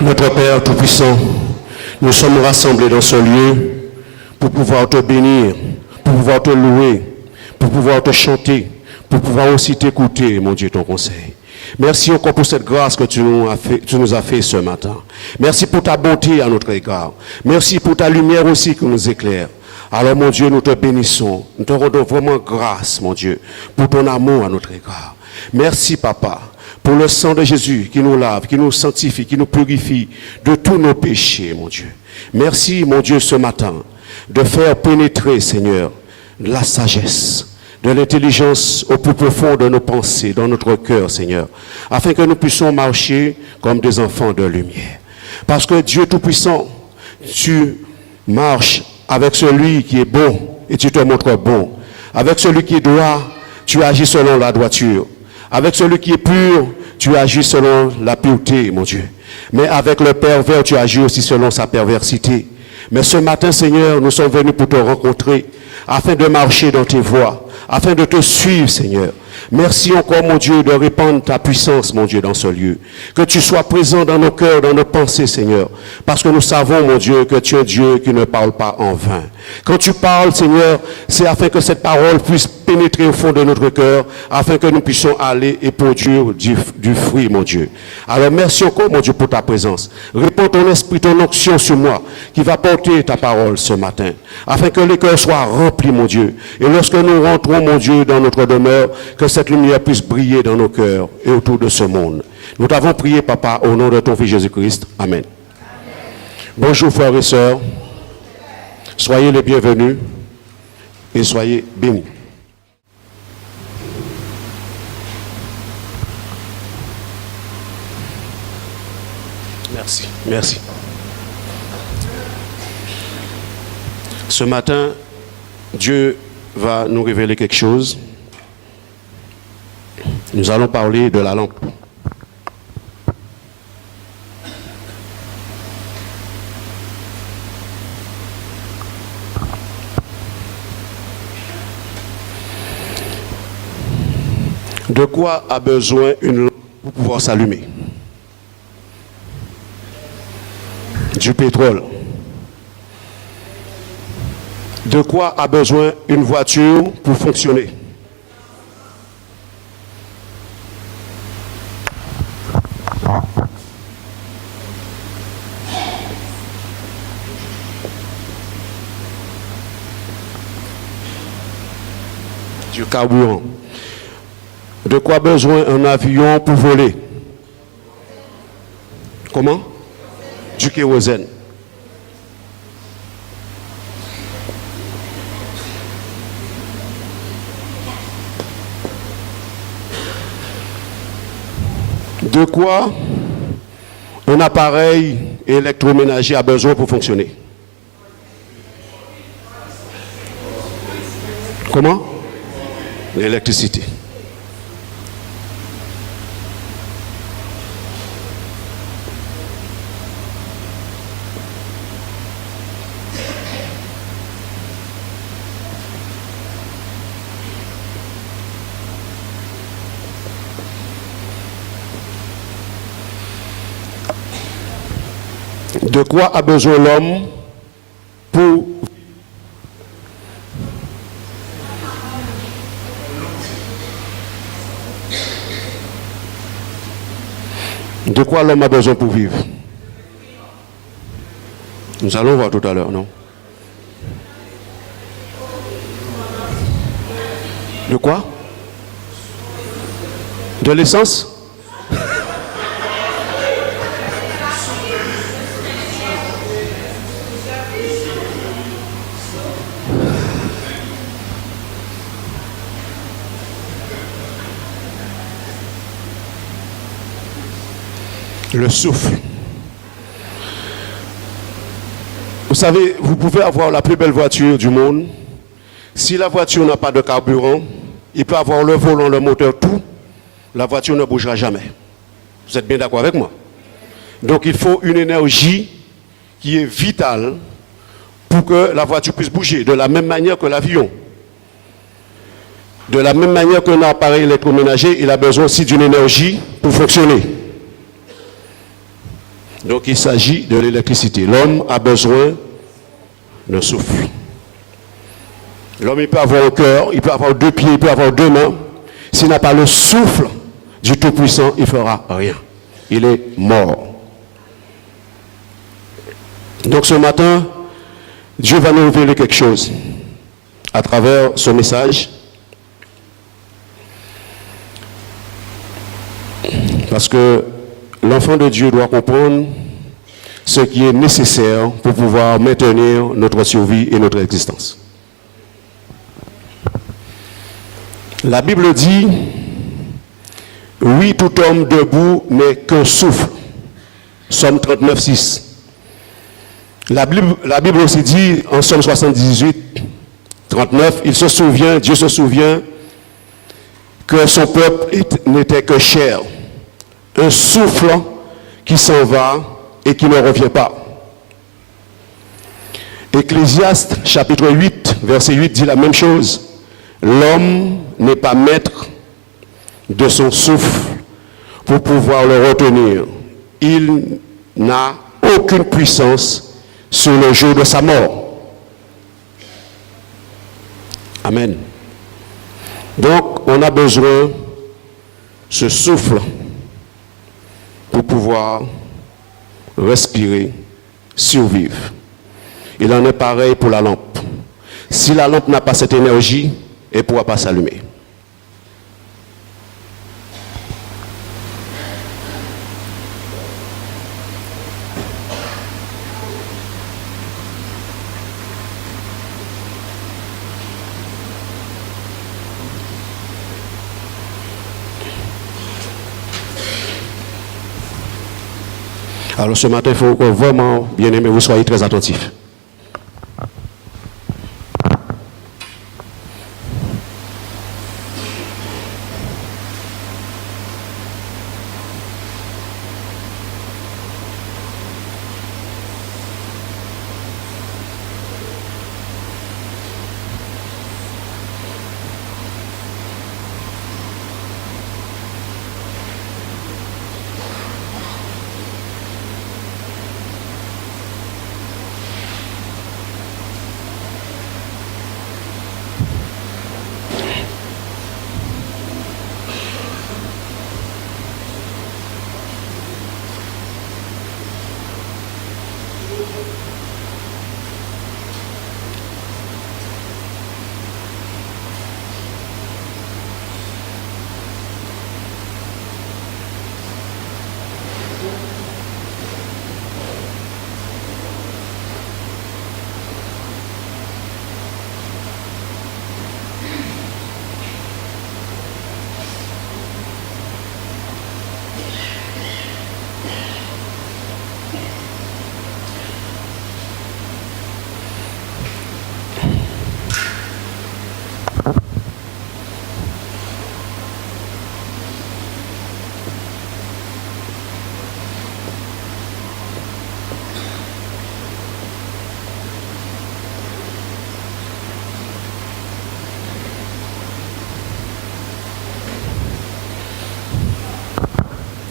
Notre Père Tout-Puissant, nous sommes rassemblés dans ce lieu pour pouvoir te bénir, pour pouvoir te louer, pour pouvoir te chanter, pour pouvoir aussi t'écouter, mon Dieu, ton conseil. Merci encore pour cette grâce que tu nous as fait ce matin. Merci pour ta bonté à notre égard. Merci pour ta lumière aussi qui nous éclaire. Alors, mon Dieu, nous te bénissons. Nous te rendons vraiment grâce, mon Dieu, pour ton amour à notre égard. Merci, Papa, pour le sang de Jésus qui nous lave, qui nous sanctifie, qui nous purifie de tous nos péchés, mon Dieu. Merci, mon Dieu, ce matin, de faire pénétrer, Seigneur, de la sagesse, de l'intelligence au plus profond de nos pensées, dans notre cœur, Seigneur, afin que nous puissions marcher comme des enfants de lumière. Parce que Dieu Tout-Puissant, tu marches avec celui qui est bon et tu te montres bon. Avec celui qui est droit, tu agis selon la droiture. Avec celui qui est pur, tu agis selon la pureté, mon Dieu. Mais avec le pervers, tu agis aussi selon sa perversité. Mais ce matin, Seigneur, nous sommes venus pour te rencontrer, afin de marcher dans tes voies, afin de te suivre, Seigneur. Merci encore, mon Dieu, de répandre ta puissance, mon Dieu, dans ce lieu. Que tu sois présent dans nos cœurs, dans nos pensées, Seigneur. Parce que nous savons, mon Dieu, que tu es un Dieu qui ne parle pas en vain. Quand tu parles, Seigneur, c'est afin que cette parole puisse pénétrer au fond de notre cœur, afin que nous puissions aller et produire du fruit, mon Dieu. Alors merci encore, mon Dieu, pour ta présence. Réponds ton esprit, ton onction sur moi, qui va porter ta parole ce matin, afin que les cœurs soient remplis, mon Dieu. Et lorsque nous rentrons, mon Dieu, dans notre demeure, que cette lumière puisse briller dans nos cœurs et autour de ce monde. Nous t'avons prié, Papa, au nom de ton Fils Jésus-Christ. Amen. Bonjour, frères et sœurs. Soyez les bienvenus et soyez bénis. Merci, merci. Ce matin, Dieu va nous révéler quelque chose. Nous allons parler de la lampe. De quoi a besoin une lampe pour pouvoir s'allumer? Du pétrole. De quoi a besoin une voiture pour fonctionner? Du carburant. De quoi a besoin un avion pour voler? Comment? Du kérosène. De quoi un appareil électroménager a besoin pour fonctionner? Comment? L'électricité. De quoi a besoin l'homme pour... De quoi l'homme a besoin pour vivre? Nous allons voir tout à l'heure, non? De quoi? De l'essence? Le souffle. Vous savez, vous pouvez avoir la plus belle voiture du monde. Si la voiture n'a pas de carburant, il peut avoir le volant, le moteur, tout. La voiture ne bougera jamais. Vous êtes bien d'accord avec moi? Donc il faut une énergie qui est vitale pour que la voiture puisse bouger, de la même manière que l'avion. De la même manière qu'un appareil électroménager, il a besoin aussi d'une énergie pour fonctionner. Donc il s'agit de l'électricité. L'homme a besoin d'un souffle. L'homme, il peut avoir un cœur, il peut avoir deux pieds, il peut avoir deux mains. S'il n'a pas le souffle du Tout-Puissant, il ne fera rien. Il est mort. Donc ce matin, Dieu va nous révéler quelque chose à travers ce message. Parce que l'enfant de Dieu doit comprendre ce qui est nécessaire pour pouvoir maintenir notre survie et notre existence. La Bible dit, oui, tout homme debout n'est qu'un souffle. Somme 39, 6. La Bible aussi dit, en Somme 78, 39, il se souvient, Dieu se souvient que son peuple n'était que chair, un souffle qui s'en va et qui ne revient pas. Ecclésiaste, chapitre 8, verset 8, dit la même chose. L'homme n'est pas maître de son souffle pour pouvoir le retenir. Il n'a aucune puissance sur le jour de sa mort. Amen. Donc, on a besoin de ce souffle pour pouvoir respirer, survivre. Il en est pareil pour la lampe. Si la lampe n'a pas cette énergie, elle ne pourra pas s'allumer. Alors ce matin, il faut que vraiment, bien aimé, vous soyez très attentifs.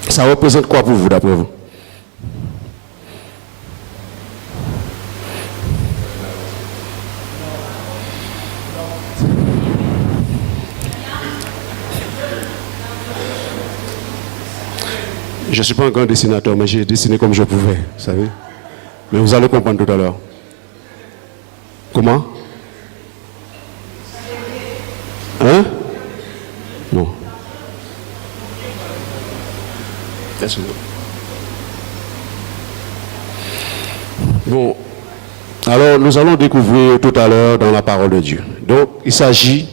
Ça représente quoi pour vous, d'après vous? Je ne suis pas un grand dessinateur, mais j'ai dessiné comme je pouvais, vous savez. Mais vous allez comprendre tout à l'heure. Comment? Hein? Non. Bon, alors nous allons découvrir tout à l'heure dans la parole de Dieu. Donc, il s'agit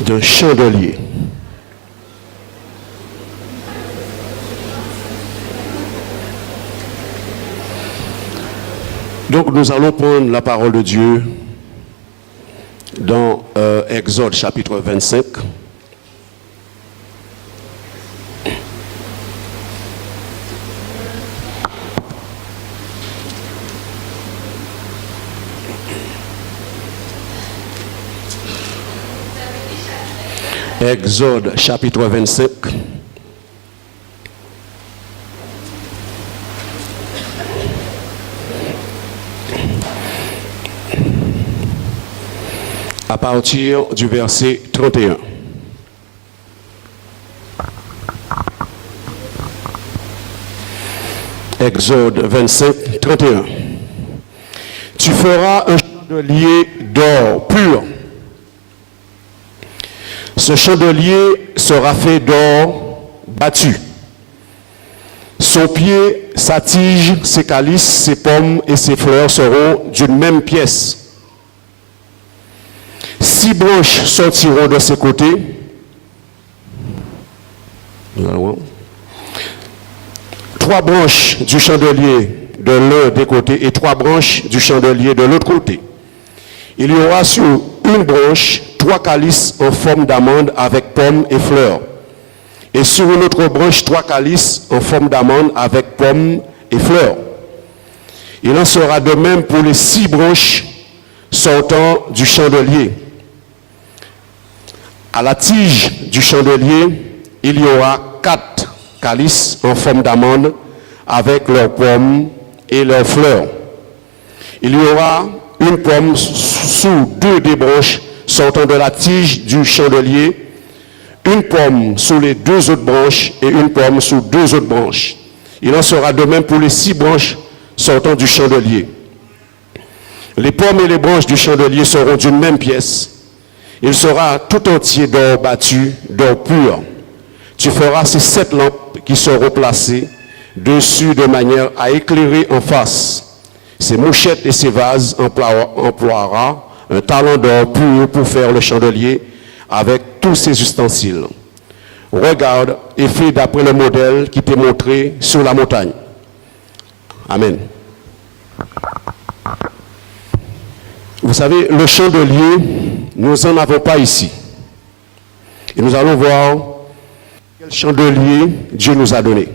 d'un chandelier. Donc, nous allons prendre la parole de Dieu dans Exode chapitre 25. Exode chapitre 25. À partir du verset 31. Exode 25, 31. Tu feras un chandelier d'or pur. Ce chandelier sera fait d'or battu. Son pied, sa tige, ses calices, ses pommes et ses fleurs seront d'une même pièce. 6 branches sortiront de ses côtés. Nous allons voir. 3 branches du chandelier de l'un des côtés et 3 branches du chandelier de l'autre côté. Il y aura sur une branche 3 calices en forme d'amande avec pommes et fleurs. Et sur une autre branche 3 calices en forme d'amande avec pommes et fleurs. Il en sera de même pour les 6 branches sortant du chandelier. À la tige du chandelier, il y aura 4 calices en forme d'amande avec leurs pommes et leurs fleurs. Il y aura une pomme sous 2 des branches sortant de la tige du chandelier, une pomme sous les 2 autres branches et une pomme sous 2 autres branches. Il en sera de même pour les 6 branches sortant du chandelier. Les pommes et les branches du chandelier seront d'une même pièce. Il sera tout entier d'or battu, d'or pur. Tu feras ces 7 lampes qui seront placées dessus de manière à éclairer en face. Ces mouchettes et ces vases emploiera un talent d'or pur pour faire le chandelier avec tous ses ustensiles. Regarde et fais d'après le modèle qui t'est montré sur la montagne. Amen. Vous savez, le chandelier, nous n'en avons pas ici. Et nous allons voir quel chandelier Dieu nous a donné.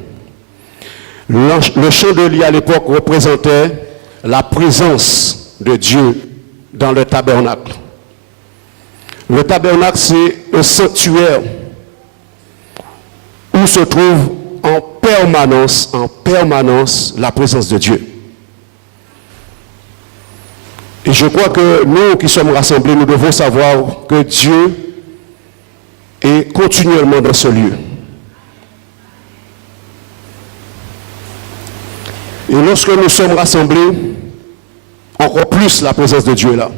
Le chandelier à l'époque représentait la présence de Dieu dans le tabernacle. Le tabernacle, c'est un sanctuaire où se trouve en permanence la présence de Dieu. Et je crois que nous qui sommes rassemblés, nous devons savoir que Dieu est continuellement dans ce lieu. Et lorsque nous sommes rassemblés, encore plus la présence de Dieu est là.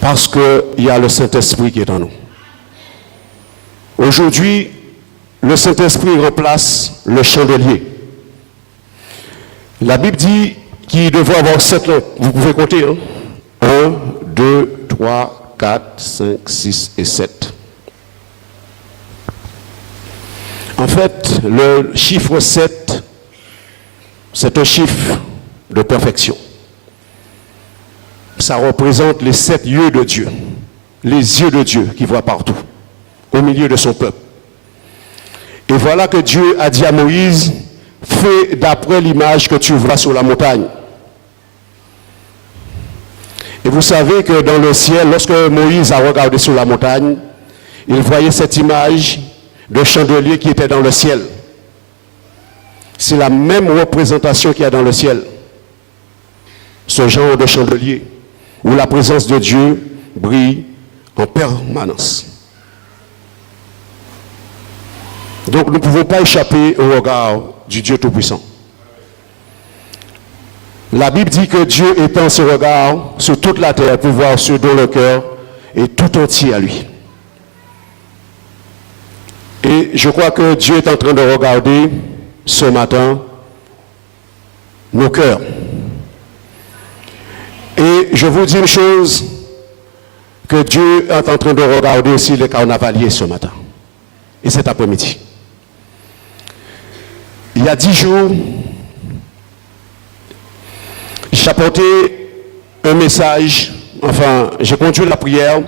Parce qu'il y a le Saint-Esprit qui est en nous. Aujourd'hui, le Saint-Esprit remplace le chandelier. La Bible dit qu'il devrait avoir 7 lampes. Vous pouvez compter, hein? 1, 2, 3, 4, 5, 6 et 7. En fait, le chiffre 7, c'est un chiffre de perfection. Ça représente les 7 yeux de Dieu, les yeux de Dieu qui voient partout, au milieu de son peuple. Et voilà que Dieu a dit à Moïse, fais d'après l'image que tu vois sur la montagne. Et vous savez que dans le ciel, lorsque Moïse a regardé sur la montagne, il voyait cette image de chandelier qui était dans le ciel. C'est la même représentation qu'il y a dans le ciel. Ce genre de chandelier où la présence de Dieu brille en permanence. Donc nous ne pouvons pas échapper au regard du Dieu Tout-Puissant. La Bible dit que Dieu étend ses regards sur toute la terre pour voir ceux dont le cœur est tout entier à lui. Et je crois que Dieu est en train de regarder ce matin nos cœurs. Et je vous dis une chose, que Dieu est en train de regarder aussi les carnavaliers ce matin et cet après-midi. Il y a 10 jours, j'ai apporté un message, enfin, j'ai conduit la prière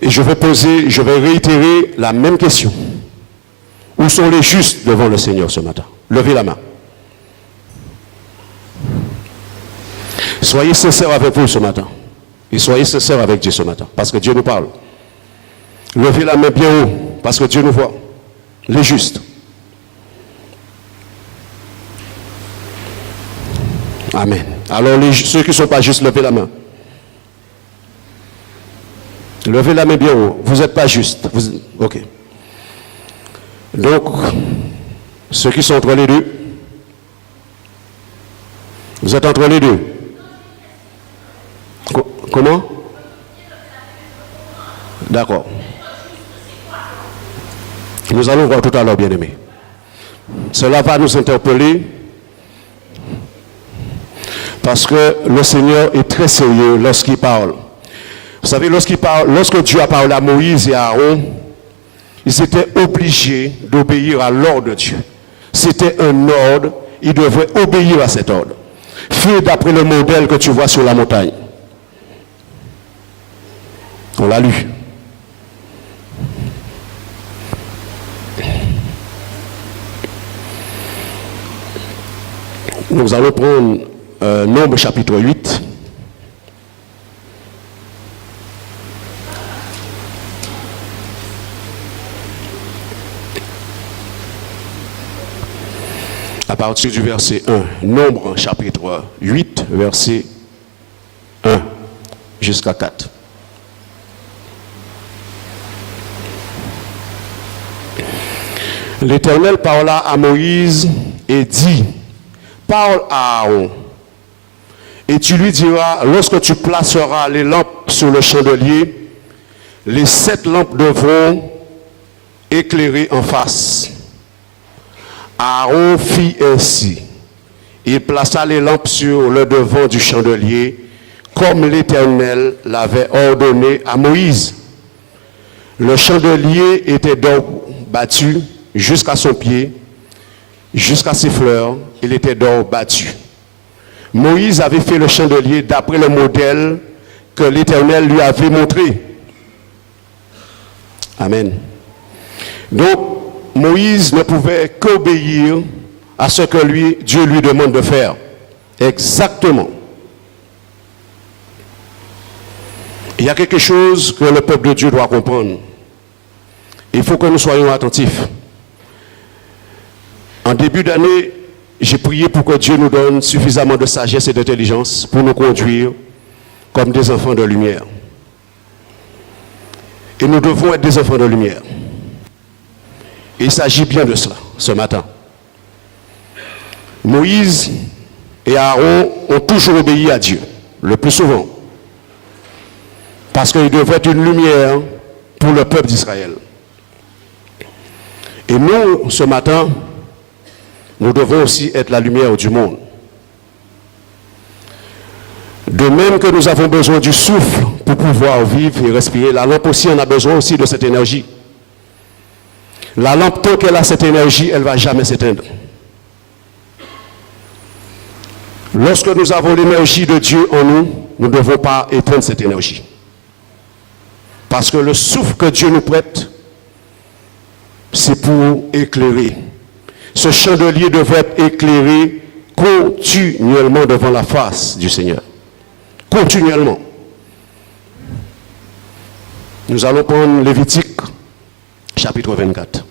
et je vais réitérer la même question. Où sont les justes devant le Seigneur ce matin? Levez la main. Soyez sincères avec vous ce matin. Et soyez sincères avec Dieu ce matin, parce que Dieu nous parle. Levez la main bien haut, parce que Dieu nous voit. Les justes. Amen. Alors ceux qui ne sont pas justes, levez la main. Levez la main bien haut. Vous n'êtes pas juste. Ok. Donc, ceux qui sont entre les deux, vous êtes entre les deux. Comment? D'accord. Nous allons voir tout à l'heure, bien-aimés. Cela va nous interpeller parce que le Seigneur est très sérieux lorsqu'il parle. Vous savez, lorsque Dieu a parlé à Moïse et à Aaron, ils étaient obligés d'obéir à l'ordre de Dieu. C'était un ordre, ils devaient obéir à cet ordre. Fais d'après le modèle que tu vois sur la montagne. On l'a lu. Nous allons prendre Nombre chapitre 8. À partir du verset 1, Nombre chapitre 8, verset 1 jusqu'à 4. L'Éternel parla à Moïse et dit, parle à Aaron, et tu lui diras, lorsque tu placeras les lampes sur le chandelier, les 7 lampes devront éclairer en face. Aaron fit ainsi. Il plaça les lampes sur le devant du chandelier, comme l'Éternel l'avait ordonné à Moïse. Le chandelier était d'or battu jusqu'à son pied, jusqu'à ses fleurs, il était d'or battu. Moïse avait fait le chandelier d'après le modèle que l'Éternel lui avait montré. Amen. Donc, Moïse ne pouvait qu'obéir à ce que Dieu lui demande de faire. Exactement. Il y a quelque chose que le peuple de Dieu doit comprendre. Il faut que nous soyons attentifs. En début d'année, j'ai prié pour que Dieu nous donne suffisamment de sagesse et d'intelligence pour nous conduire comme des enfants de lumière. Et nous devons être des enfants de lumière. Et il s'agit bien de cela ce matin. Moïse et Aaron ont toujours obéi à Dieu, le plus souvent. Parce qu'ils devaient être une lumière pour le peuple d'Israël. Et nous, ce matin, nous devons aussi être la lumière du monde. De même que nous avons besoin du souffle pour pouvoir vivre et respirer, la lampe aussi en a besoin aussi de cette énergie. La lampe, tant qu'elle a cette énergie, elle ne va jamais s'éteindre. Lorsque nous avons l'énergie de Dieu en nous, nous ne devons pas éteindre cette énergie. Parce que le souffle que Dieu nous prête, c'est pour éclairer. Ce chandelier devrait être éclairé continuellement devant la face du Seigneur. Continuellement. Nous allons prendre Lévitique, chapitre 24.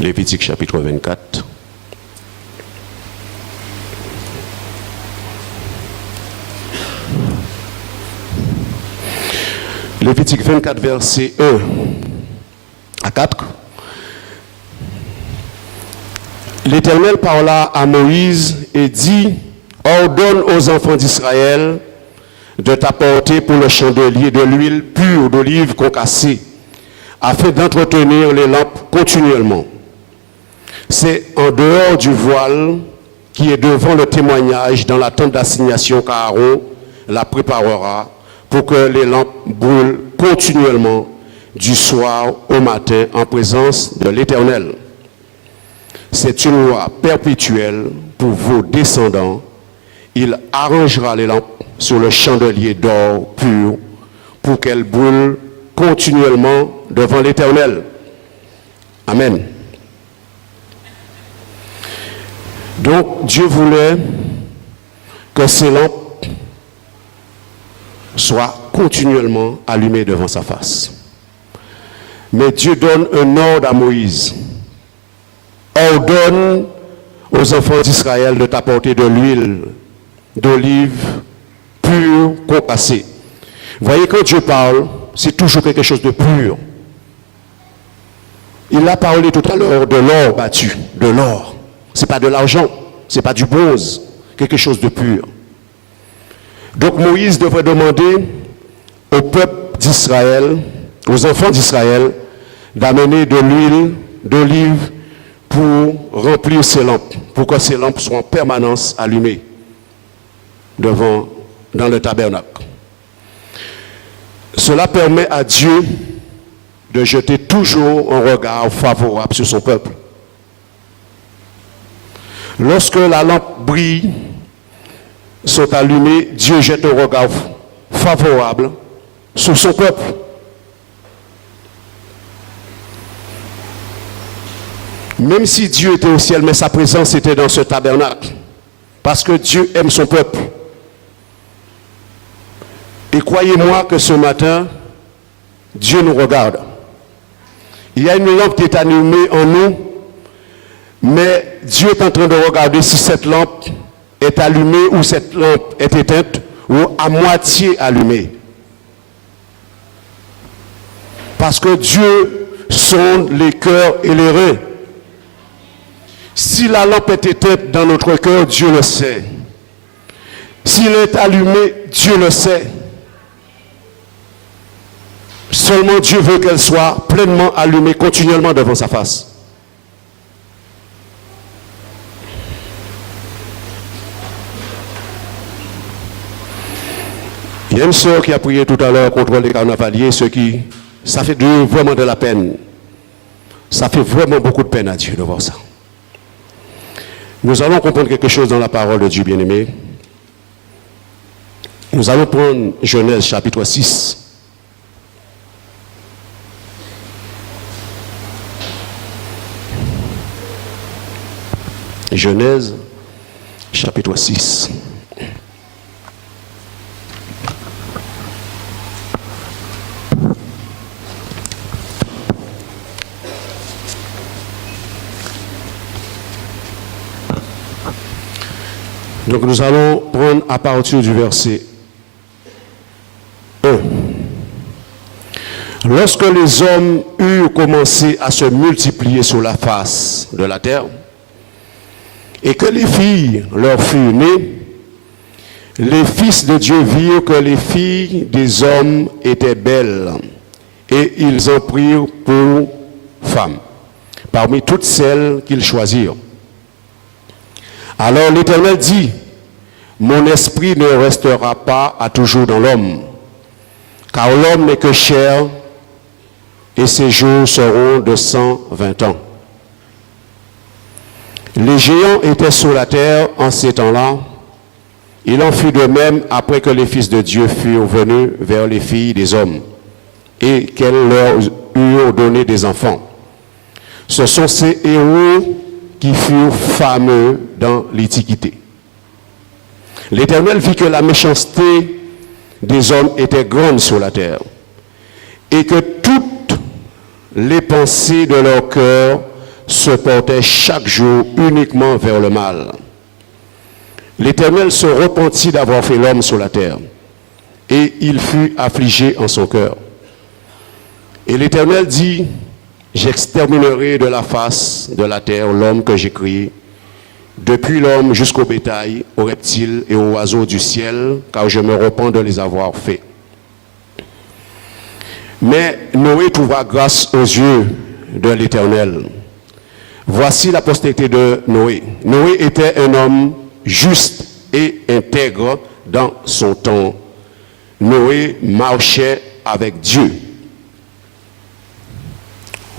Lévitique, chapitre 24. Lévitique 24, verset 1 à 4. L'Éternel parla à Moïse et dit, ordonne aux enfants d'Israël de t'apporter pour le chandelier de l'huile pure d'olive concassée, afin d'entretenir les lampes continuellement. C'est en dehors du voile qui est devant le témoignage dans la tente d'assignation qu'Aaron la préparera pour que les lampes brûlent continuellement du soir au matin en présence de l'Éternel. C'est une loi perpétuelle pour vos descendants. Il arrangera les lampes sur le chandelier d'or pur pour qu'elles brûlent continuellement devant l'Éternel. Amen. Donc Dieu voulait que ces lampes soient continuellement allumées devant sa face. Mais Dieu donne un ordre à Moïse. Ordonne aux enfants d'Israël de t'apporter de l'huile d'olive pure, concassée. Voyez, quand Dieu parle, c'est toujours quelque chose de pur. Il a parlé tout à l'heure de l'or battu, de l'or. Ce n'est pas de l'argent, ce n'est pas du bronze, quelque chose de pur. Donc Moïse devrait demander au peuple d'Israël, aux enfants d'Israël, d'amener de l'huile d'olive pour remplir ces lampes, pour que ces lampes soient en permanence allumées dans le tabernacle. Cela permet à Dieu de jeter toujours un regard favorable sur son peuple. Lorsque la lampe brille, sont allumées, Dieu jette un regard favorable sur son peuple. Même si Dieu était au ciel, mais sa présence était dans ce tabernacle. Parce que Dieu aime son peuple. Et croyez-moi que ce matin, Dieu nous regarde. Il y a une lampe qui est allumée en nous, mais Dieu est en train de regarder si cette lampe est allumée ou cette lampe est éteinte ou à moitié allumée. Parce que Dieu sonde les cœurs et les reins. Si la lampe est éteinte dans notre cœur, Dieu le sait. S'il est allumé, Dieu le sait. Seulement Dieu veut qu'elle soit pleinement allumée continuellement devant sa face. Il y a une sœur qui a prié tout à l'heure contre les carnavaliers, ça fait vraiment de la peine. Ça fait vraiment beaucoup de peine à Dieu de voir ça. Nous allons comprendre quelque chose dans la parole de Dieu, bien-aimé. Nous allons prendre Genèse chapitre 6. Genèse chapitre 6. Donc nous allons prendre à partir du verset 1. Lorsque les hommes eurent commencé à se multiplier sur la face de la terre, et que les filles leur furent nées, les fils de Dieu virent que les filles des hommes étaient belles, et ils en prirent pour femmes, parmi toutes celles qu'ils choisirent. Alors l'Éternel dit, mon esprit ne restera pas à toujours dans l'homme, car l'homme n'est que chair, et ses jours seront de 120 ans. Les géants étaient sur la terre en ces temps-là. Il en fut de même après que les fils de Dieu furent venus vers les filles des hommes et qu'elles leur eurent donné des enfants. Ce sont ces héros qui furent fameux dans l'Antiquité. L'Éternel vit que la méchanceté des hommes était grande sur la terre et que toutes les pensées de leur cœur se portait chaque jour uniquement vers le mal. L'Éternel se repentit d'avoir fait l'homme sur la terre, et il fut affligé en son cœur. Et l'Éternel dit, j'exterminerai de la face de la terre l'homme que j'ai créé, depuis l'homme jusqu'au bétail, aux reptiles et aux oiseaux du ciel, car je me repens de les avoir faits. Mais Noé trouva grâce aux yeux de l'Éternel. Voici la postérité de Noé. Noé était un homme juste et intègre dans son temps. Noé marchait avec Dieu.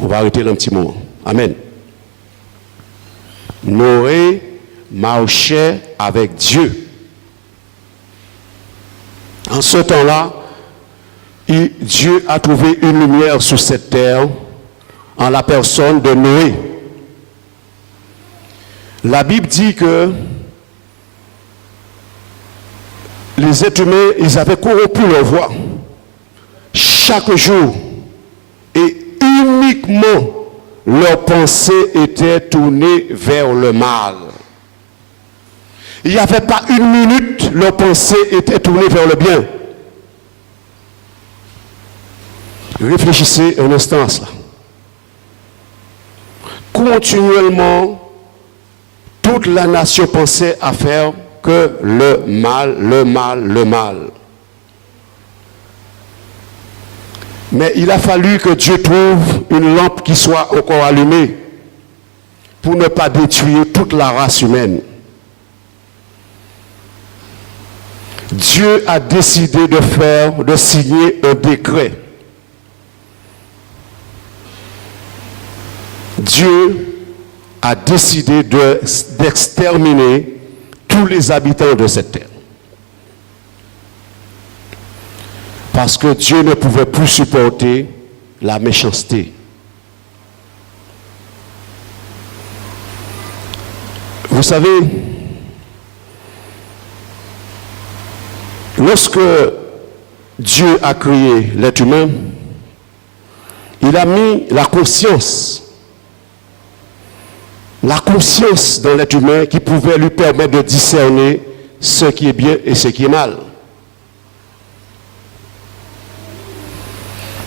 On va arrêter là un petit moment. Amen. Noé marchait avec Dieu. En ce temps-là, Dieu a trouvé une lumière sur cette terre en la personne de Noé. La Bible dit que les êtres humains, ils avaient corrompu leur voix chaque jour et uniquement leurs pensées étaient tournées vers le mal. Il n'y avait pas une minute, leurs pensées étaient tournées vers le bien. Réfléchissez un instant à cela. Continuellement, toute la nation pensait à faire que le mal, le mal, le mal. Mais il a fallu que Dieu trouve une lampe qui soit encore allumée pour ne pas détruire toute la race humaine. Dieu a décidé de signer un décret. Dieu a décidé d'exterminer tous les habitants de cette terre. Parce que Dieu ne pouvait plus supporter la méchanceté. Vous savez, lorsque Dieu a créé l'être humain, il a mis la conscience dans l'être humain qui pouvait lui permettre de discerner ce qui est bien et ce qui est mal.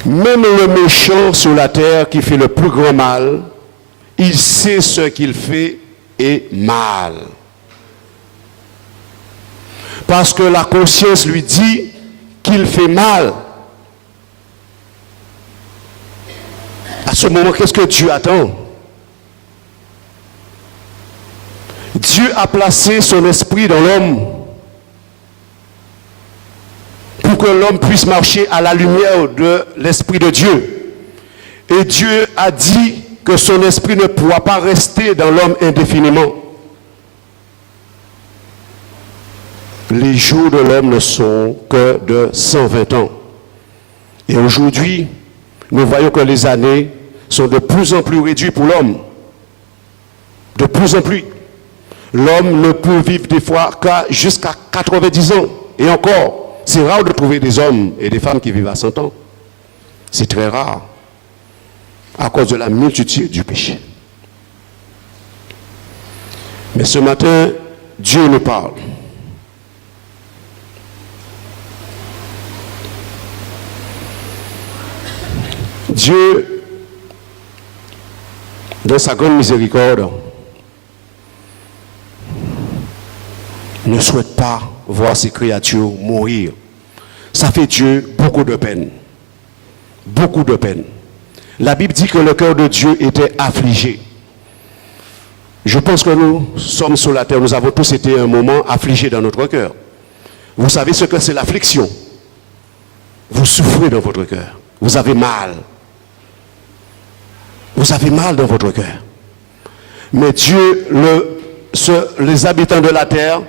Même le méchant sur la terre qui fait le plus grand mal, il sait ce qu'il fait est mal. Parce que la conscience lui dit qu'il fait mal. À ce moment, qu'est-ce que Dieu attend? Dieu a placé son esprit dans l'homme pour que l'homme puisse marcher à la lumière de l'esprit de Dieu. Et Dieu a dit que son esprit ne pourra pas rester dans l'homme indéfiniment. Les jours de l'homme ne sont que de 120 ans. Et aujourd'hui, nous voyons que les années sont de plus en plus réduites pour l'homme. De plus en plus. L'homme ne peut vivre des fois jusqu'à 90 ans. Et encore, c'est rare de trouver des hommes et des femmes qui vivent à 100 ans. C'est très rare. À cause de la multitude du péché. Mais ce matin, Dieu nous parle. Dieu, dans sa grande miséricorde, ne souhaite pas voir ses créatures mourir. Ça fait Dieu beaucoup de peine. Beaucoup de peine. La Bible dit que le cœur de Dieu était affligé. Je pense que nous sommes sur la terre, nous avons tous été un moment affligés dans notre cœur. Vous savez ce que c'est l'affliction. Vous souffrez dans votre cœur. Vous avez mal. Vous avez mal dans votre cœur. Mais Dieu, les habitants de la terre,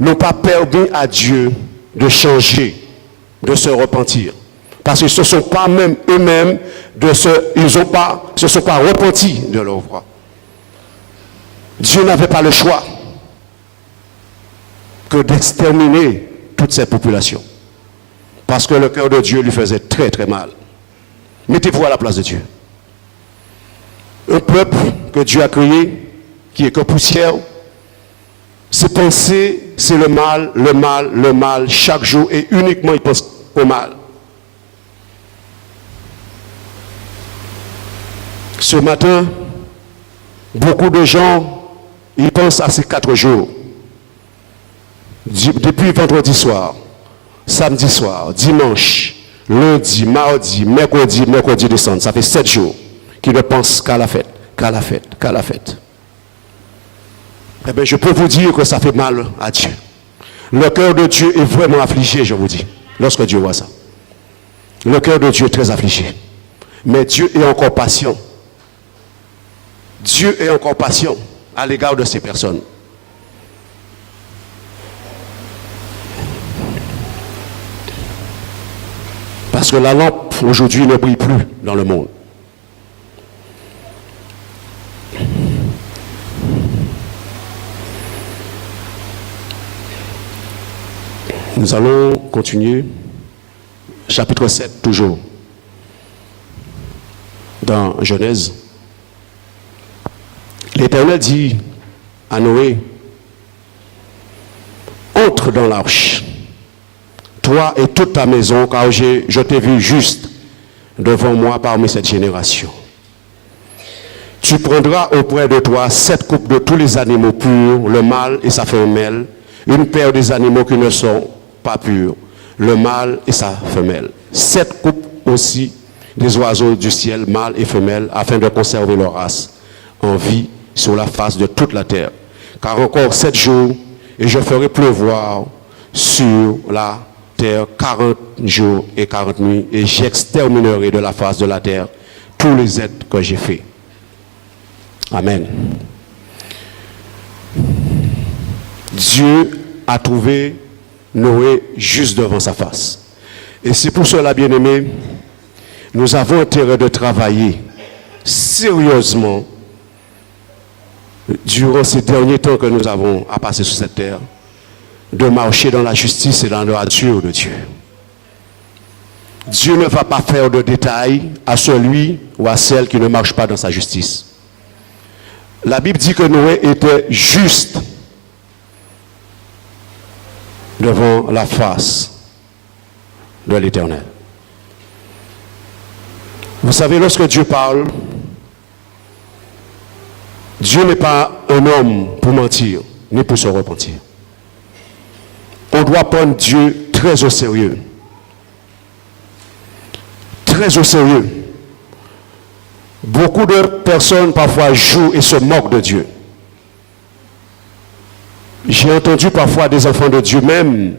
n'ont pas permis à Dieu de changer, de se repentir. Parce qu'ils ne se sont pas même eux-mêmes, se sont pas repentis de leur voie. Dieu n'avait pas le choix que d'exterminer toute cette population. Parce que le cœur de Dieu lui faisait très très mal. Mettez-vous à la place de Dieu. Un peuple que Dieu a créé, qui est que poussière, ses pensées, c'est le mal, le mal, le mal, chaque jour, et uniquement il pense au mal. Ce matin, beaucoup de gens, ils pensent à ces 4 jours. Depuis vendredi soir, samedi soir, dimanche, lundi, mardi, mercredi décembre, ça fait 7 jours qu'ils ne pensent qu'à la fête, qu'à la fête, qu'à la fête. Eh bien, je peux vous dire que ça fait mal à Dieu. Le cœur de Dieu est vraiment affligé, je vous dis, lorsque Dieu voit ça. Le cœur de Dieu est très affligé. Mais Dieu est encore patient. Dieu est encore patient à l'égard de ces personnes. Parce que la lampe, aujourd'hui, ne brille plus dans le monde. Nous allons continuer. Chapitre 7, toujours. Dans Genèse. L'Éternel dit à Noé, entre dans l'arche, toi et toute ta maison, car je t'ai vu juste devant moi parmi cette génération. Tu prendras auprès de toi 7 couples de tous les animaux purs, le mâle et sa femelle, une paire des animaux qui ne sont pas purs, le mâle et sa femelle. 7 couples aussi des oiseaux du ciel, mâles et femelles, afin de conserver leur race en vie sur la face de toute la terre. Car encore 7 jours, et je ferai pleuvoir sur la terre 40 jours et 40 nuits, et j'exterminerai de la face de la terre tous les êtres que j'ai faits. Amen. Dieu a trouvé Noé juste devant sa face. Et c'est pour cela, bien-aimés, nous avons intérêt de travailler sérieusement durant ces derniers temps que nous avons à passer sur cette terre, de marcher dans la justice et dans la droiture de Dieu. Dieu ne va pas faire de détails à celui ou à celle qui ne marche pas dans sa justice. La Bible dit que Noé était juste devant la face de l'Éternel. Vous savez, lorsque Dieu parle, Dieu n'est pas un homme pour mentir, ni pour se repentir. On doit prendre Dieu très au sérieux. Très au sérieux. Beaucoup de personnes parfois jouent et se moquent de Dieu. J'ai entendu parfois des enfants de Dieu, même,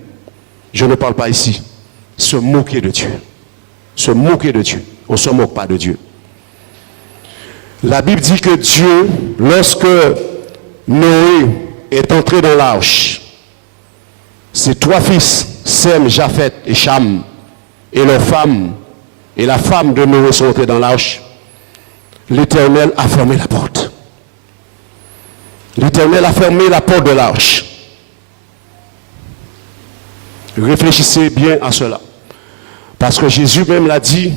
je ne parle pas ici, se moquer de Dieu. Se moquer de Dieu. On ne se moque pas de Dieu. La Bible dit que Dieu, lorsque Noé est entré dans l'arche, ses 3 fils, Sem, Japheth et Cham, et leurs femmes, et la femme de Noé sont entrés dans l'arche, l'Éternel a fermé la porte. L'Éternel a fermé la porte de l'arche. Réfléchissez bien à cela. Parce que Jésus même l'a dit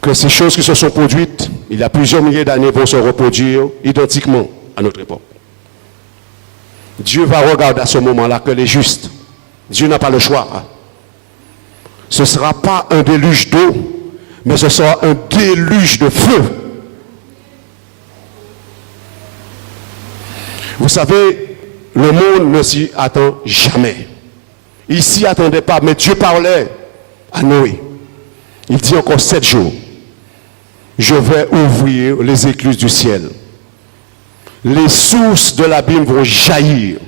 que ces choses qui se sont produites, il y a plusieurs milliers d'années, vont se reproduire identiquement à notre époque. Dieu va regarder à ce moment-là que les justes, Dieu n'a pas le choix. Ce ne sera pas un déluge d'eau, mais ce sera un déluge de feu. Vous savez, le monde ne s'y attend jamais. Il ne s'y attendait pas, mais Dieu parlait à Noé. Il dit encore 7 jours. Je vais ouvrir les écluses du ciel. Les sources de l'abîme vont jaillir.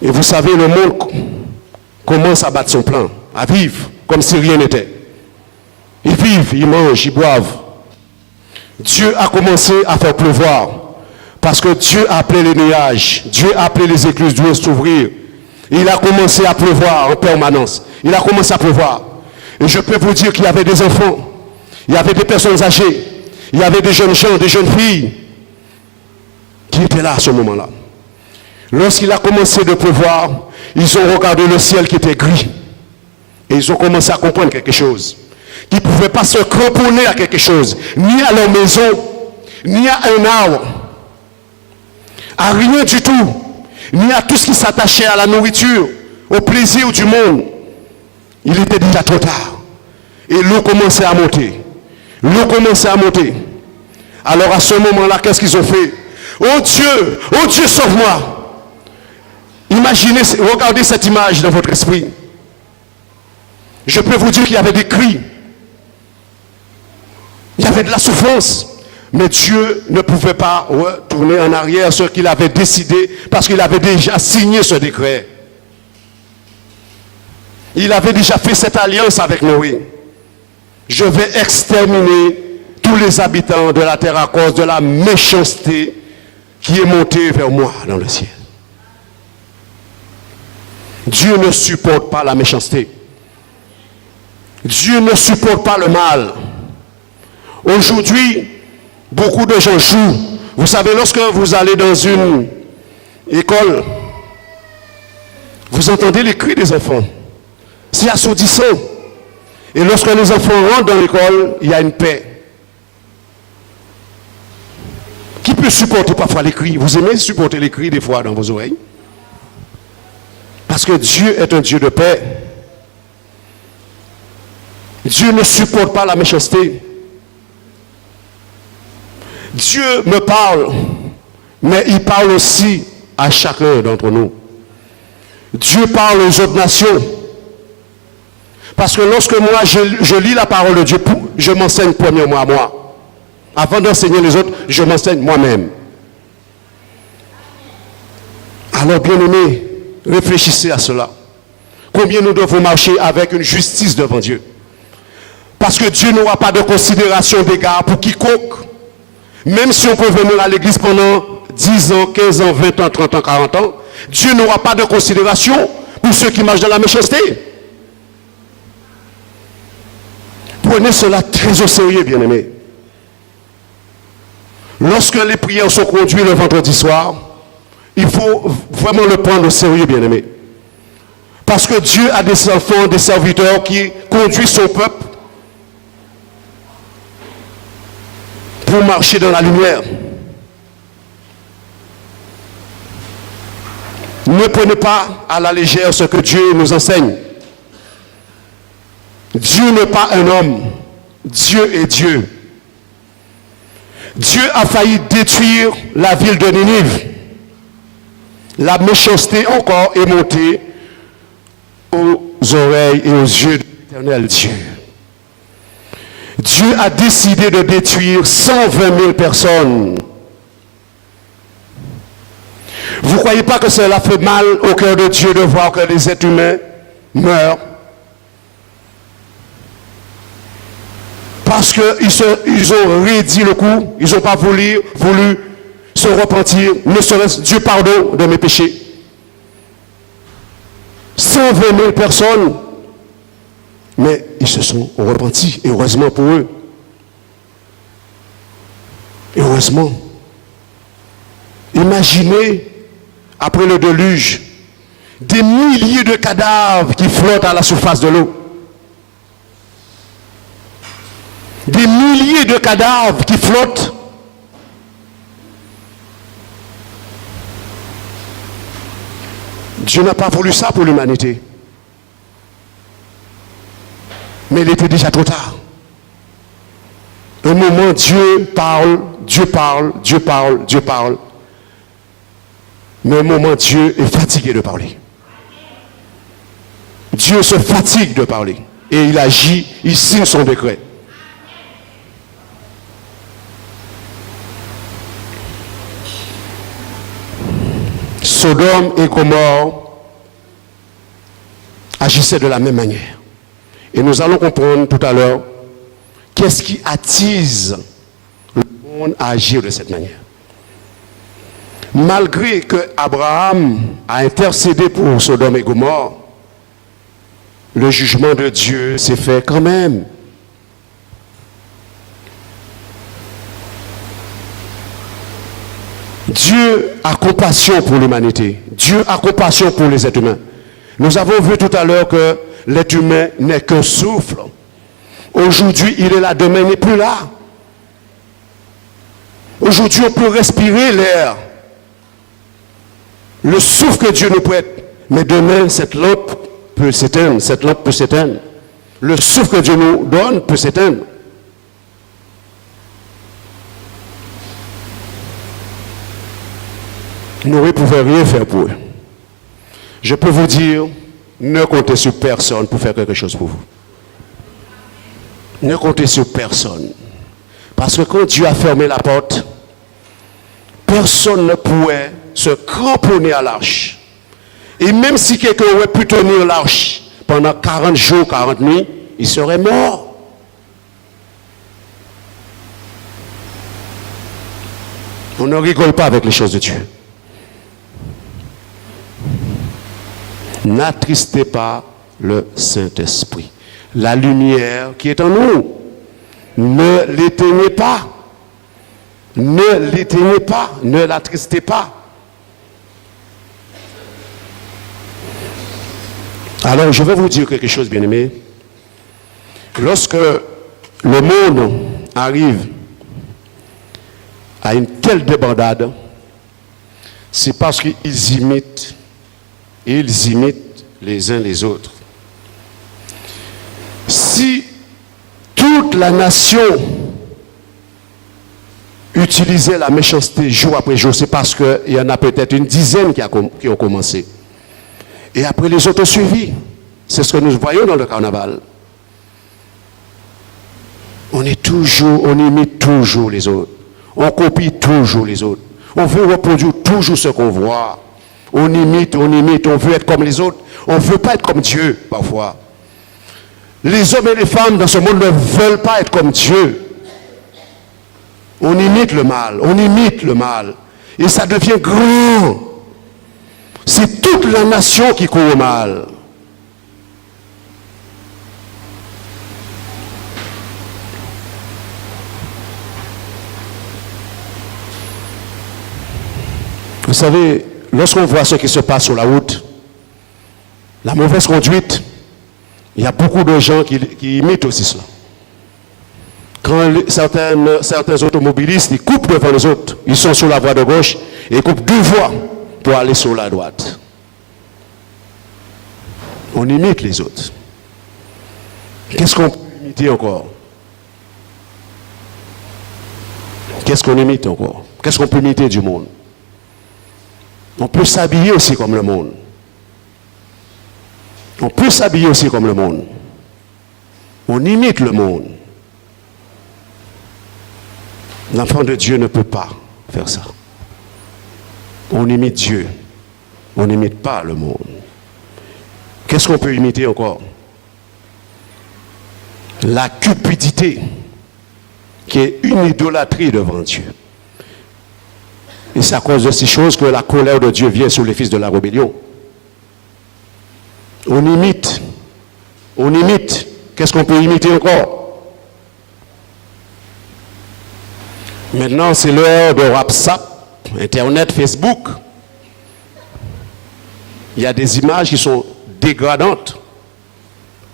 Et vous savez, le monde commence à battre son plein, à vivre comme si rien n'était. Ils vivent, ils mangent, ils boivent. Dieu a commencé à faire pleuvoir. Parce que Dieu a appelé les nuages. Dieu a appelé les écluses d'eau à s'ouvrir. Il a commencé à pleuvoir en permanence. Il a commencé à pleuvoir. Et je peux vous dire qu'il y avait des enfants. Il y avait des personnes âgées. Il y avait des jeunes gens, des jeunes filles qui étaient là à ce moment-là. Lorsqu'il a commencé de pleuvoir, ils ont regardé le ciel qui était gris. Et ils ont commencé à comprendre quelque chose. Qu'ils ne pouvaient pas se cramponner à quelque chose. Ni à leur maison, ni à un arbre. À rien du tout. Ni à tout ce qui s'attachait à la nourriture, au plaisir du monde. Il était déjà trop tard. Et l'eau commençait à monter. L'eau commençait à monter. Alors à ce moment-là, qu'est-ce qu'ils ont fait? Oh Dieu, sauve-moi. Imaginez, regardez cette image dans votre esprit. Je peux vous dire qu'il y avait des cris. Il y avait de la souffrance. Mais Dieu ne pouvait pas retourner en arrière ce qu'il avait décidé parce qu'il avait déjà signé ce décret. Il avait déjà fait cette alliance avec Noé. Je vais exterminer tous les habitants de la terre à cause de la méchanceté qui est montée vers moi dans le ciel. Dieu ne supporte pas la méchanceté. Dieu ne supporte pas le mal. Aujourd'hui, beaucoup de gens jouent. Vous savez, lorsque vous allez dans une école, Vous entendez les cris des enfants. C'est assourdissant. Et lorsque les enfants rentrent dans l'école, il y a une paix. Qui peut supporter parfois les cris? Vous aimez supporter les cris des fois dans vos oreilles? Parce que Dieu est un Dieu de paix. Dieu ne supporte pas la méchanceté. Dieu me parle, mais il parle aussi à chacun d'entre nous. Dieu parle aux autres nations. Parce que lorsque moi je lis la parole de Dieu, je m'enseigne premièrement à moi. Avant d'enseigner les autres, je m'enseigne moi-même. Alors, bien-aimés, réfléchissez à cela. Combien nous devons marcher avec une justice devant Dieu. Parce que Dieu n'aura pas de considération d'égard pour quiconque. Même si on peut venir à l'église pendant 10 ans, 15 ans, 20 ans, 30 ans, 40 ans, Dieu n'aura pas de considération pour ceux qui marchent dans la méchanceté. Prenez cela très au sérieux, bien-aimés. Lorsque les prières sont conduites le vendredi soir, il faut vraiment le prendre au sérieux, bien-aimés. Parce que Dieu a des enfants, des serviteurs qui conduisent son peuple pour marcher dans la lumière. Ne prenez pas à la légère ce que Dieu nous enseigne. Dieu n'est pas un homme. Dieu est Dieu. Dieu a failli détruire la ville de Ninive. La méchanceté encore est montée aux oreilles et aux yeux de l'éternel Dieu. Dieu a décidé de détruire 120 000 personnes. Vous ne croyez pas que cela fait mal au cœur de Dieu de voir que les êtres humains meurent? Parce qu'ils ont rédit le coup, ils n'ont pas voulu se repentir, ne serait-ce Dieu pardon de mes péchés. 120 000 personnes, mais ils se sont repentis, et heureusement pour eux. Et heureusement. Imaginez, après le déluge, des milliers de cadavres qui flottent à la surface de l'eau. Des milliers de cadavres qui flottent. Dieu n'a pas voulu ça pour l'humanité. Mais il était déjà trop tard. Un moment, Dieu parle, Dieu parle, Dieu parle, Dieu parle. Mais un moment, Dieu est fatigué de parler. Dieu se fatigue de parler. Et il agit, il signe son décret. Sodome et Gomorrhe agissaient de la même manière. Et nous allons comprendre tout à l'heure qu'est-ce qui attise le monde à agir de cette manière. Malgré que Abraham a intercédé pour Sodome et Gomorrhe, le jugement de Dieu s'est fait quand même. Dieu a compassion pour l'humanité. Dieu a compassion pour les êtres humains. Nous avons vu tout à l'heure que l'être humain n'est qu'un souffle. Aujourd'hui, il est là, demain, il n'est plus là. Aujourd'hui, on peut respirer l'air. Le souffle que Dieu nous prête. Mais demain, cette lampe peut s'éteindre. Cette lampe peut s'éteindre. Le souffle que Dieu nous donne peut s'éteindre. Nous ne pouvons rien faire pour eux. Je peux vous dire, ne comptez sur personne pour faire quelque chose pour vous. Ne comptez sur personne. Parce que quand Dieu a fermé la porte, personne ne pouvait se cramponner à l'arche. Et même si quelqu'un aurait pu tenir l'arche pendant 40 jours, 40 nuits, il serait mort. On ne rigole pas avec les choses de Dieu. N'attristez pas le Saint-Esprit. La lumière qui est en nous, ne l'éteignez pas. Ne l'éteignez pas, ne l'attristez pas. Alors, je vais vous dire quelque chose, bien-aimé. Lorsque le monde arrive à une telle débandade, c'est parce qu'ils imitent les uns les autres. Si toute la nation utilisait la méchanceté jour après jour, c'est parce qu'il y en a peut-être une dizaine qui ont commencé. Et après les autres ont suivi. C'est ce que nous voyons dans le carnaval. On imite toujours les autres. On copie toujours les autres. On veut reproduire toujours ce qu'on voit. On imite, on veut être comme les autres. On ne veut pas être comme Dieu, parfois. Les hommes et les femmes dans ce monde ne veulent pas être comme Dieu. On imite le mal. Et ça devient grand. C'est toute la nation qui court au mal. Vous savez, lorsqu'on voit ce qui se passe sur la route, la mauvaise conduite, il y a beaucoup de gens qui imitent aussi cela. Quand certains automobilistes, ils coupent devant les autres, ils sont sur la voie de gauche et ils coupent 2 voies pour aller sur la droite. On imite les autres. Qu'est-ce qu'on peut imiter encore? Qu'est-ce qu'on imite encore? Qu'est-ce qu'on peut imiter du monde? On peut s'habiller aussi comme le monde. On imite le monde. L'enfant de Dieu ne peut pas faire ça. On imite Dieu. On n'imite pas le monde. Qu'est-ce qu'on peut imiter encore? La cupidité, qui est une idolâtrie devant Dieu. Et c'est à cause de ces choses que la colère de Dieu vient sur les fils de la rébellion. On imite. Qu'est-ce qu'on peut imiter encore? Maintenant, c'est l'heure de WhatsApp, Internet, Facebook. Il y a des images qui sont dégradantes,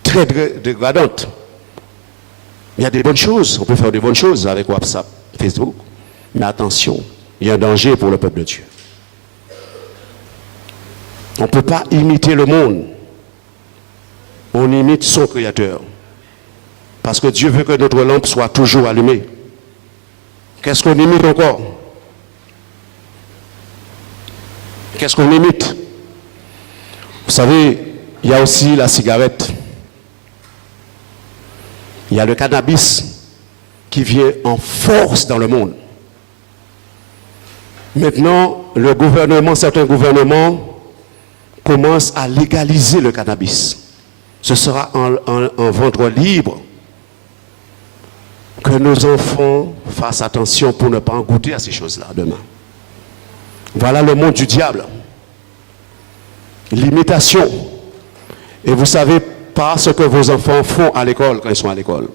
très dégradantes. Il y a des bonnes choses, on peut faire des bonnes choses avec WhatsApp, Facebook. Mais attention, il y a un danger pour le peuple de Dieu. On ne peut pas imiter le monde. On imite son Créateur. Parce que Dieu veut que notre lampe soit toujours allumée. Qu'est-ce qu'on imite encore? Qu'est-ce qu'on imite? Vous savez, il y a aussi la cigarette. Il y a le cannabis qui vient en force dans le monde. Maintenant, certains gouvernements commencent à légaliser le cannabis. Ce sera en vente libre. Que nos enfants fassent attention pour ne pas en goûter à ces choses-là demain. Voilà le monde du diable. L'imitation. Et vous savez pas ce que vos enfants font à l'école quand ils sont à l'école.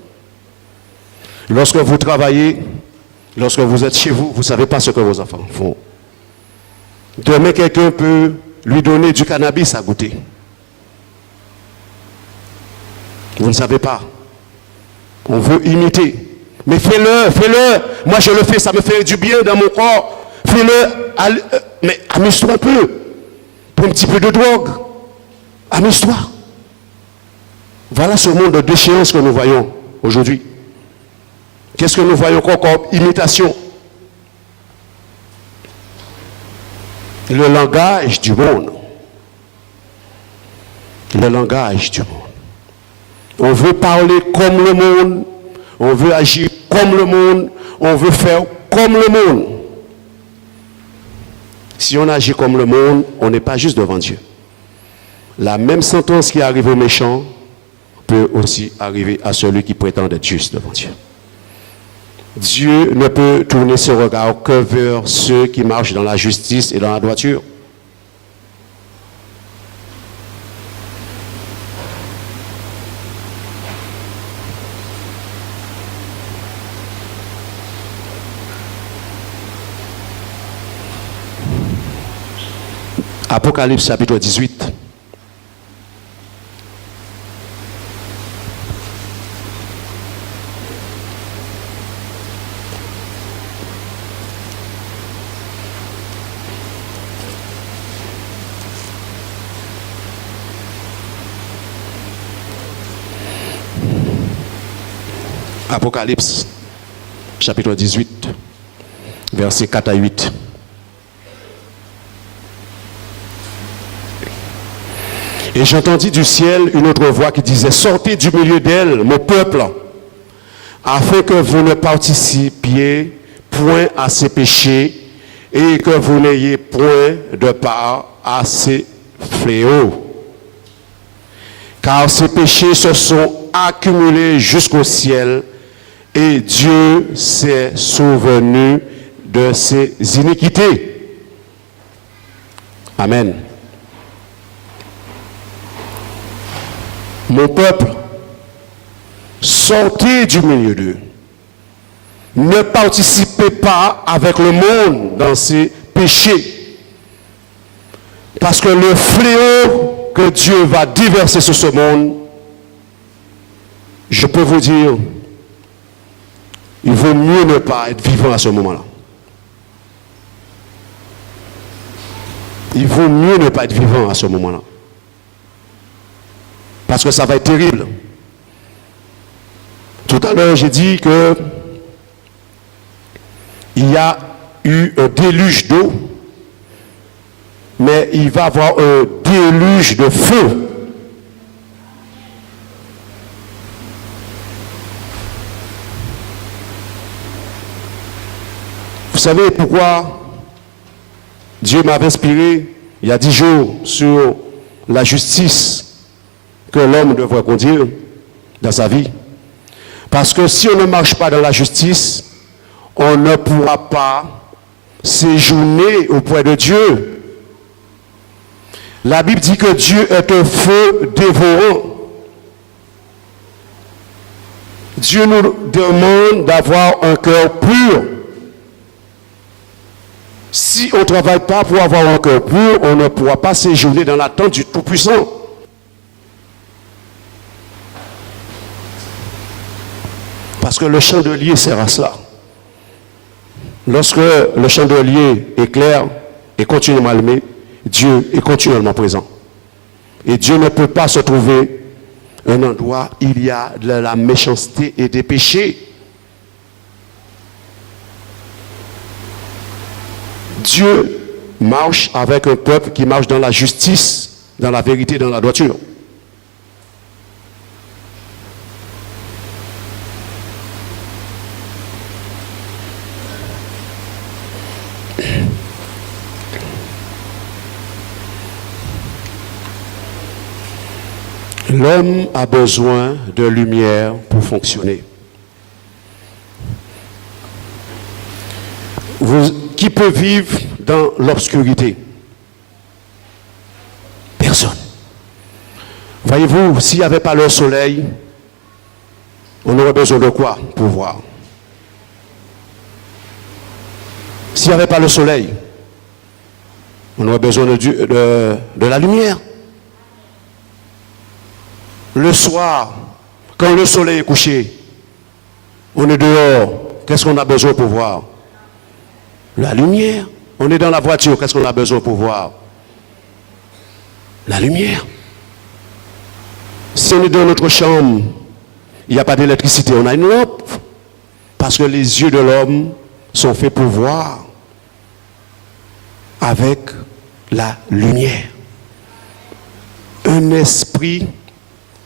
Lorsque vous travaillez, lorsque vous êtes chez vous, vous ne savez pas ce que vos enfants font. Demain, quelqu'un peut lui donner du cannabis à goûter. Vous ne savez pas. On veut imiter. Mais fais-le. Moi, je le fais, ça me fait du bien dans mon corps. Fais-le. Mais amuse-toi un peu. Prends un petit peu de drogue. Amuse-toi. Voilà ce monde de déchéance que nous voyons aujourd'hui. Qu'est-ce que nous voyons encore comme imitation? Le langage du monde. Le langage du monde. On veut parler comme le monde. On veut agir comme le monde. On veut faire comme le monde. Si on agit comme le monde, on n'est pas juste devant Dieu. La même sentence qui arrive aux méchants peut aussi arriver à celui qui prétend être juste devant Dieu. Dieu ne peut tourner ses regards que vers ceux qui marchent dans la justice et dans la droiture. Apocalypse chapitre 18. Apocalypse, chapitre 18, versets 4 à 8. Et j'entendis du ciel une autre voix qui disait, sortez du milieu d'elle, mon peuple, afin que vous ne participiez point à ses péchés et que vous n'ayez point de part à ses fléaux. Car ces péchés se sont accumulés jusqu'au ciel et Dieu s'est souvenu de ses iniquités. Amen. Mon peuple, sortez du milieu d'eux. Ne participez pas avec le monde dans ses péchés. Parce que le fléau que Dieu va déverser sur ce monde, je peux vous dire, il vaut mieux ne pas être vivant à ce moment-là. Il vaut mieux ne pas être vivant à ce moment-là. Parce que ça va être terrible. Tout à l'heure, j'ai dit que il y a eu un déluge d'eau, mais il va y avoir un déluge de feu. Vous savez pourquoi Dieu m'avait inspiré il y a 10 jours sur la justice que l'homme devrait conduire dans sa vie? Parce que si on ne marche pas dans la justice, on ne pourra pas séjourner auprès de Dieu. La Bible dit que Dieu est un feu dévorant. Dieu nous demande d'avoir un cœur pur. Si on ne travaille pas pour avoir un cœur pur, on ne pourra pas séjourner dans l'attente du Tout-Puissant. Parce que le chandelier sert à cela. Lorsque le chandelier est clair et continuellement allumé, Dieu est continuellement présent. Et Dieu ne peut pas se trouver un endroit où il y a de la méchanceté et des péchés. Dieu marche avec un peuple qui marche dans la justice, dans la vérité, dans la droiture. L'homme a besoin de lumière pour fonctionner. Qui peut vivre dans l'obscurité? Personne. Voyez-vous, s'il n'y avait pas le soleil, on aurait besoin de quoi pour voir? S'il n'y avait pas le soleil, on aurait besoin de la lumière. Le soir, quand le soleil est couché, on est dehors, qu'est-ce qu'on a besoin pour voir? La lumière. On est dans la voiture, qu'est-ce qu'on a besoin pour voir? La lumière. Si on est dans notre chambre, il n'y a pas d'électricité, on a une lampe. Parce que les yeux de l'homme sont faits pour voir avec la lumière. Un esprit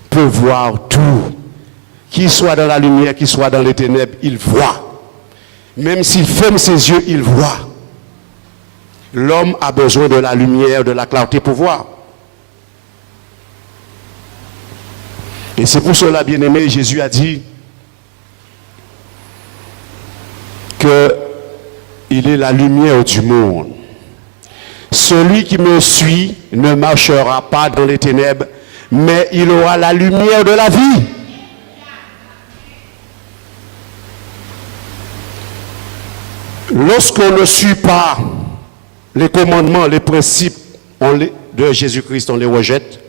peut voir tout. Qu'il soit dans la lumière, qu'il soit dans les ténèbres, il voit. Même s'il ferme ses yeux, il voit. L'homme a besoin de la lumière, de la clarté pour voir. Et c'est pour cela, bien-aimé, Jésus a dit qu'il est la lumière du monde. Celui qui me suit ne marchera pas dans les ténèbres, mais il aura la lumière de la vie. Lorsqu'on ne suit pas les commandements, les principes de Jésus-Christ, on les rejette,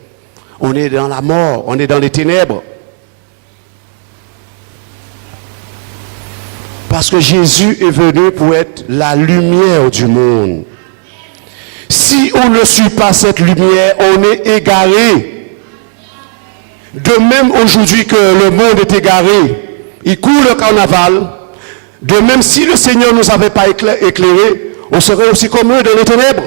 on est dans la mort, on est dans les ténèbres. Parce que Jésus est venu pour être la lumière du monde. Si on ne suit pas cette lumière, on est égaré. De même aujourd'hui que le monde est égaré, il court le carnaval. De même, si le Seigneur ne nous avait pas éclairés, on serait aussi comme eux dans les ténèbres.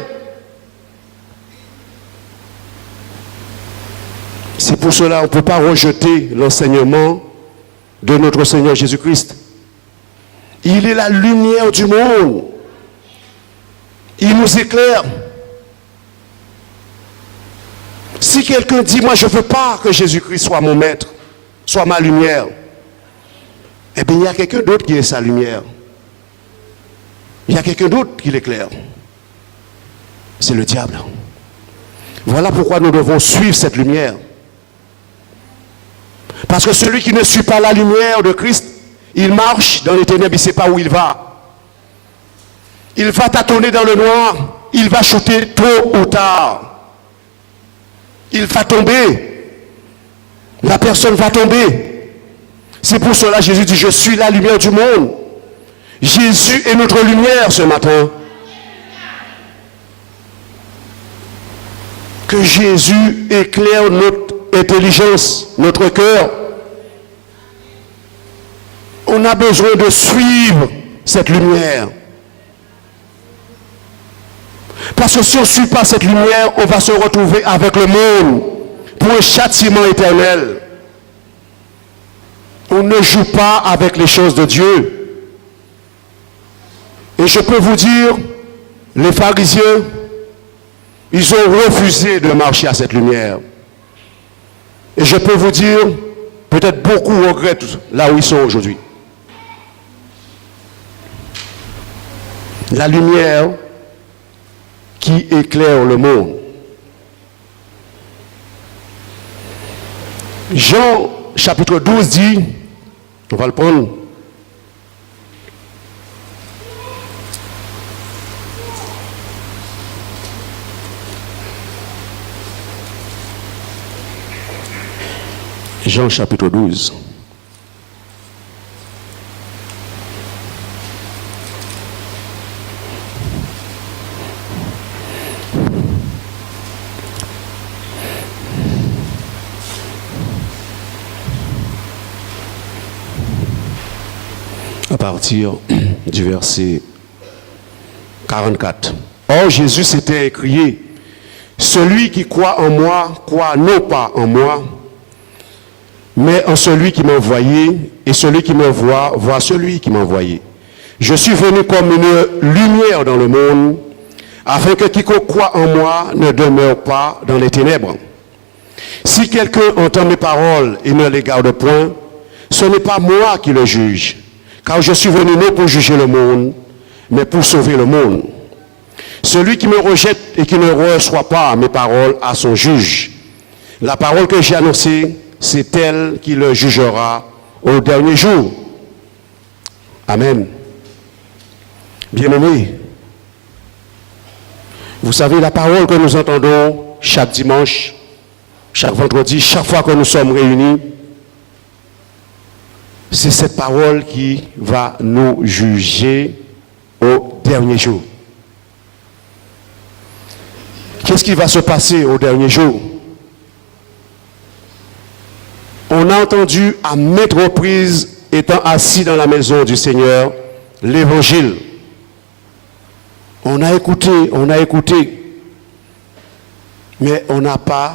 C'est pour cela qu'on ne peut pas rejeter l'enseignement de notre Seigneur Jésus-Christ. Il est la lumière du monde. Il nous éclaire. Si quelqu'un dit, moi je ne veux pas que Jésus-Christ soit mon maître, soit ma lumière, eh bien il y a quelqu'un d'autre qui est sa lumière. Il y a quelqu'un d'autre qui l'éclaire. C'est le diable. Voilà pourquoi nous devons suivre cette lumière. Parce que celui qui ne suit pas la lumière de Christ, il marche dans les ténèbres, il ne sait pas où il va. Il va tâtonner dans le noir, il va chuter tôt ou tard. Il va tomber. La personne va tomber. C'est pour cela que Jésus dit, je suis la lumière du monde. Jésus est notre lumière ce matin. Que Jésus éclaire notre intelligence, notre cœur. On a besoin de suivre cette lumière. Parce que si on ne suit pas cette lumière, on va se retrouver avec le monde pour un châtiment éternel. On ne joue pas avec les choses de Dieu. Et je peux vous dire, les pharisiens, ils ont refusé de marcher à cette lumière. Et je peux vous dire, peut-être beaucoup regrettent là où ils sont aujourd'hui. La lumière qui éclaire le monde. Jean chapitre 12 dit, on va le prendre, Jean chapitre 12. À partir du verset 44. Or Jésus s'était écrié, celui qui croit en moi, croit non pas en moi, mais en celui qui m'a envoyé, et celui qui me voit, voit celui qui m'a envoyé. Je suis venu comme une lumière dans le monde, afin que quiconque croit en moi ne demeure pas dans les ténèbres. Si quelqu'un entend mes paroles et ne les garde point, ce n'est pas moi qui le juge, car je suis venu non pour juger le monde, mais pour sauver le monde. Celui qui me rejette et qui ne reçoit pas mes paroles a son juge. La parole que j'ai annoncée, c'est elle qui le jugera au dernier jour. Amen. Bien-aimés, vous savez, la parole que nous entendons chaque dimanche, chaque vendredi, chaque fois que nous sommes réunis, c'est cette parole qui va nous juger au dernier jour. Qu'est-ce qui va se passer au dernier jour? On a entendu à maintes reprises, étant assis dans la maison du Seigneur, l'évangile. On a écouté, mais on n'a pas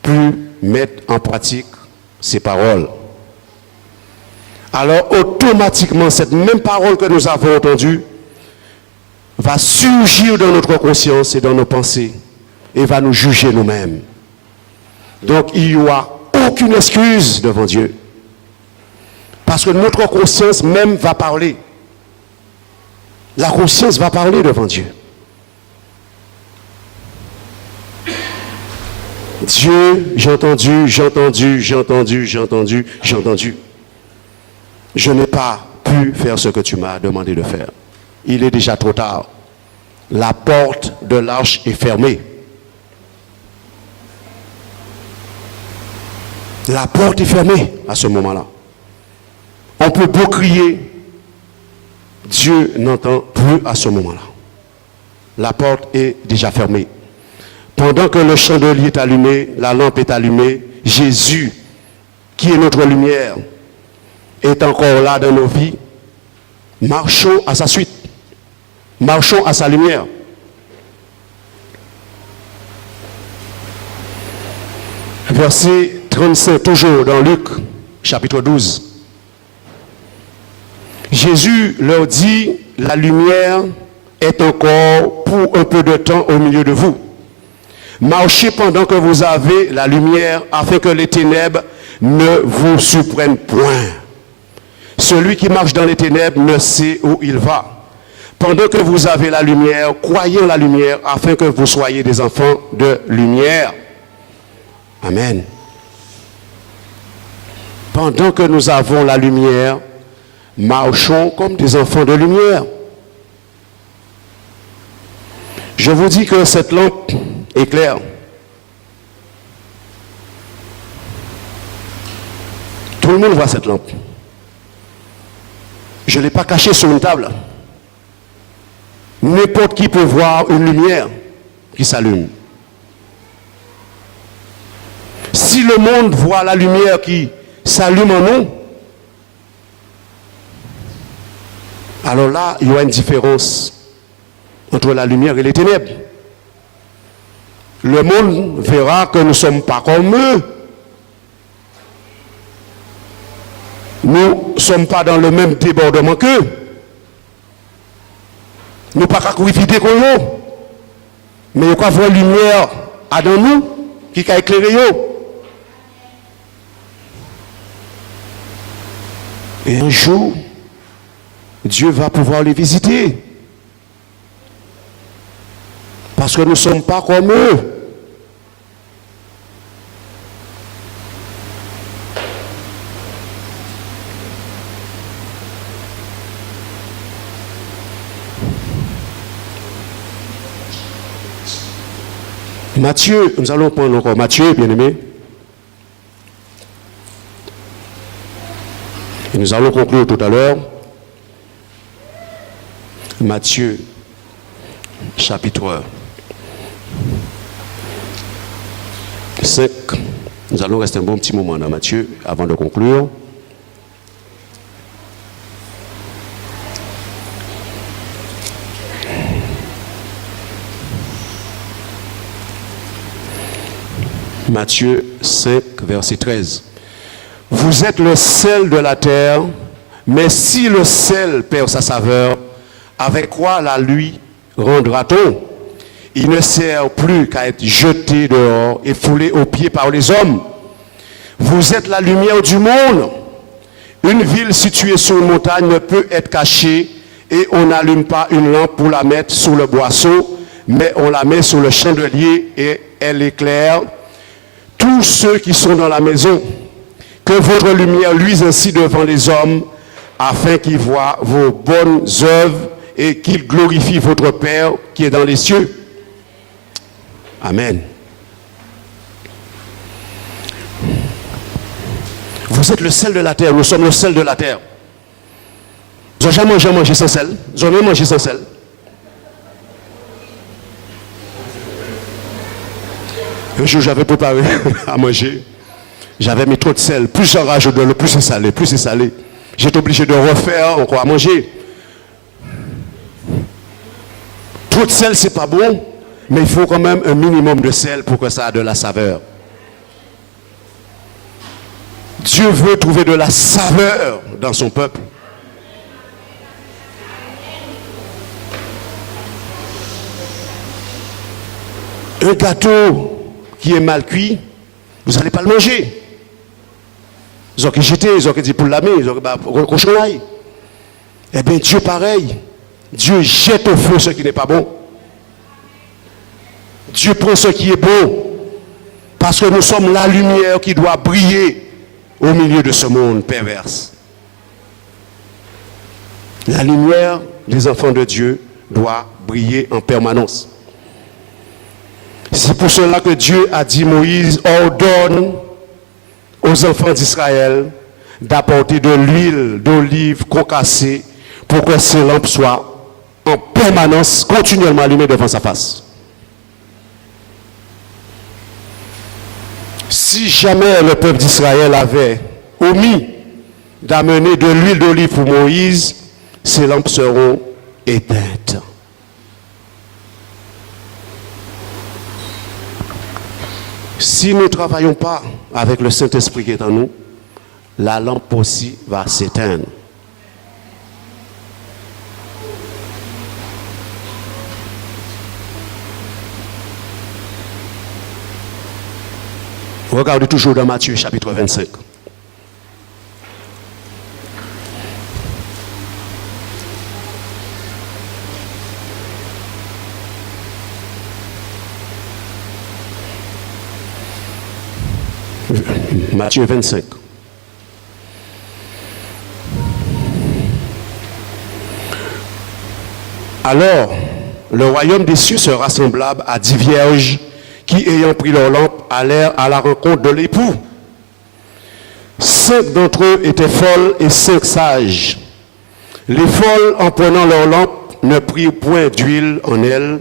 pu mettre en pratique ces paroles. Alors automatiquement, cette même parole que nous avons entendue va surgir dans notre conscience et dans nos pensées et va nous juger nous-mêmes. Donc il y aura aucune excuse devant Dieu. Parce que notre conscience même va parler. La conscience va parler devant Dieu. Dieu, j'ai entendu. Je n'ai pas pu faire ce que tu m'as demandé de faire. Il est déjà trop tard. La porte de l'arche est fermée. La porte est fermée à ce moment-là. On peut beau crier, Dieu n'entend plus à ce moment-là. La porte est déjà fermée. Pendant que le chandelier est allumé, la lampe est allumée, Jésus, qui est notre lumière, est encore là dans nos vies, marchons à sa suite. Marchons à sa lumière. Verset 35, toujours dans Luc, chapitre 12. Jésus leur dit, la lumière est encore pour un peu de temps au milieu de vous. Marchez pendant que vous avez la lumière, afin que les ténèbres ne vous surprennent point. Celui qui marche dans les ténèbres ne sait où il va. Pendant que vous avez la lumière, croyez en la lumière, afin que vous soyez des enfants de lumière. Amen. Pendant que nous avons la lumière, marchons comme des enfants de lumière. Je vous dis que cette lampe éclaire. Tout le monde voit cette lampe. Je ne l'ai pas cachée sur une table. N'importe qui peut voir une lumière qui s'allume. Si le monde voit la lumière qui s'allume en nous, alors là, il y aura une différence entre la lumière et les ténèbres. Le monde verra que nous ne sommes pas comme eux. Nous ne sommes pas dans le même débordement qu'eux. Nous ne sommes pas courir vite comme eux. Mais il y a quoi voir lumière dans nous qui a éclairé eux. Et un jour, Dieu va pouvoir les visiter. Parce que nous ne sommes pas comme eux. Matthieu, nous allons prendre encore Matthieu, bien-aimé. Et nous allons conclure tout à l'heure. Matthieu, chapitre 5. Nous allons rester un bon petit moment dans Matthieu avant de conclure. Matthieu 5, verset 13. Vous êtes le sel de la terre, mais si le sel perd sa saveur, avec quoi la lui rendra-t-on? Il ne sert plus qu'à être jeté dehors et foulé aux pieds par les hommes. Vous êtes la lumière du monde. Une ville située sur une montagne ne peut être cachée et on n'allume pas une lampe pour la mettre sous le boisseau, mais on la met sur le chandelier et elle éclaire tous ceux qui sont dans la maison. Que votre lumière luise ainsi devant les hommes, afin qu'ils voient vos bonnes œuvres et qu'ils glorifient votre Père qui est dans les cieux. Amen. Vous êtes le sel de la terre, nous sommes le sel de la terre. Vous n'avez jamais mangé sans sel? Vous avez mangé sans sel? Un jour, j'avais préparé à manger. J'avais mis trop de sel. Plus j'en rajoute de l'eau, plus c'est salé, plus c'est salé. J'étais obligé de refaire encore à manger. Trop de sel, c'est pas bon, mais il faut quand même un minimum de sel pour que ça ait de la saveur. Dieu veut trouver de la saveur dans son peuple. Un gâteau qui est mal cuit, vous n'allez pas le manger. Ils ont jeté, ils ont dit pour l'amener, ils ont dit cochonaille. Eh bien, Dieu pareil. Dieu jette au feu ce qui n'est pas bon. Dieu prend ce qui est bon. Parce que nous sommes la lumière qui doit briller au milieu de ce monde perverse. La lumière des enfants de Dieu doit briller en permanence. C'est pour cela que Dieu a dit, Moïse ordonne aux enfants d'Israël d'apporter de l'huile d'olive concassée pour que ces lampes soient en permanence, continuellement allumées devant sa face. Si jamais le peuple d'Israël avait omis d'amener de l'huile d'olive pour Moïse, ces lampes seront éteintes. Si nous ne travaillons pas avec le Saint-Esprit qui est en nous, la lampe aussi va s'éteindre. Regardez toujours dans Matthieu chapitre 25. Matthieu 25. Alors, le royaume des cieux sera semblable à 10 vierges qui, ayant pris leur lampe, allèrent à la rencontre de l'époux. 5 d'entre eux étaient folles et 5 sages. Les folles, en prenant leur lampe, ne prirent point d'huile en elles,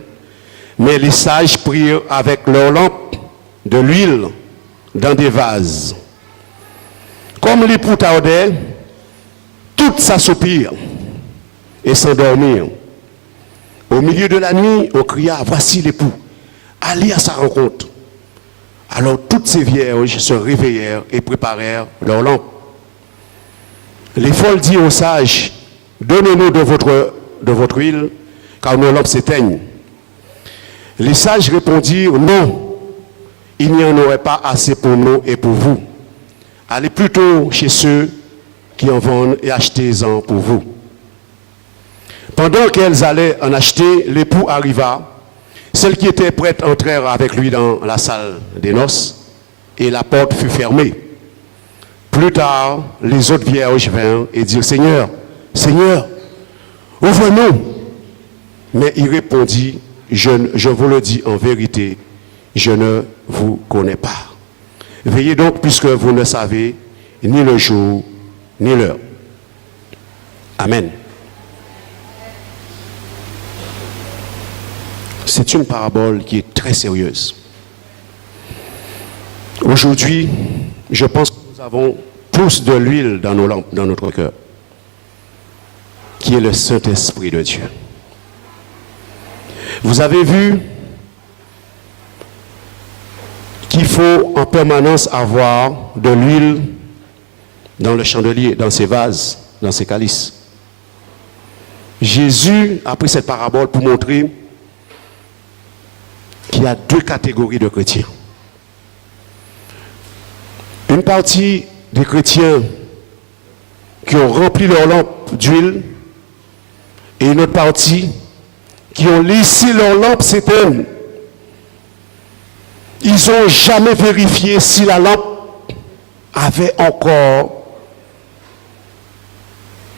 mais les sages prirent avec leur lampe de l'huile dans des vases. Comme l'époux tardait, toutes s'assoupirent et s'endormirent. Au milieu de la nuit, on cria, voici l'époux, allez à sa rencontre. Alors toutes ces vierges se réveillèrent et préparèrent leurs lampes. Les folles dirent aux sages, donnez-nous de votre huile, car nos lampes s'éteignent. Les sages répondirent, non, il n'y en aurait pas assez pour nous et pour vous. Allez plutôt chez ceux qui en vendent et achetez-en pour vous. Pendant qu'elles allaient en acheter, l'époux arriva. Celles qui étaient prêtes entrèrent avec lui dans la salle des noces et la porte fut fermée. Plus tard, les autres vierges vinrent et dirent, Seigneur, Seigneur, ouvre-nous. Mais il répondit, je vous le dis en vérité, je ne vous connais pas. Veillez donc puisque vous ne savez ni le jour ni l'heure. Amen. C'est une parabole qui est très sérieuse. Aujourd'hui, je pense que nous avons tous de l'huile dans nos lampes, dans notre cœur, qui est le Saint-Esprit de Dieu. Vous avez vu qu'il faut en permanence avoir de l'huile dans le chandelier, dans ses vases, dans ses calices. Jésus a pris cette parabole pour montrer qu'il y a 2 catégories de chrétiens. Une partie des chrétiens qui ont rempli leur lampe d'huile et une autre partie qui ont laissé leur lampe s'éteindre. Ils n'ont jamais vérifié si la lampe avait encore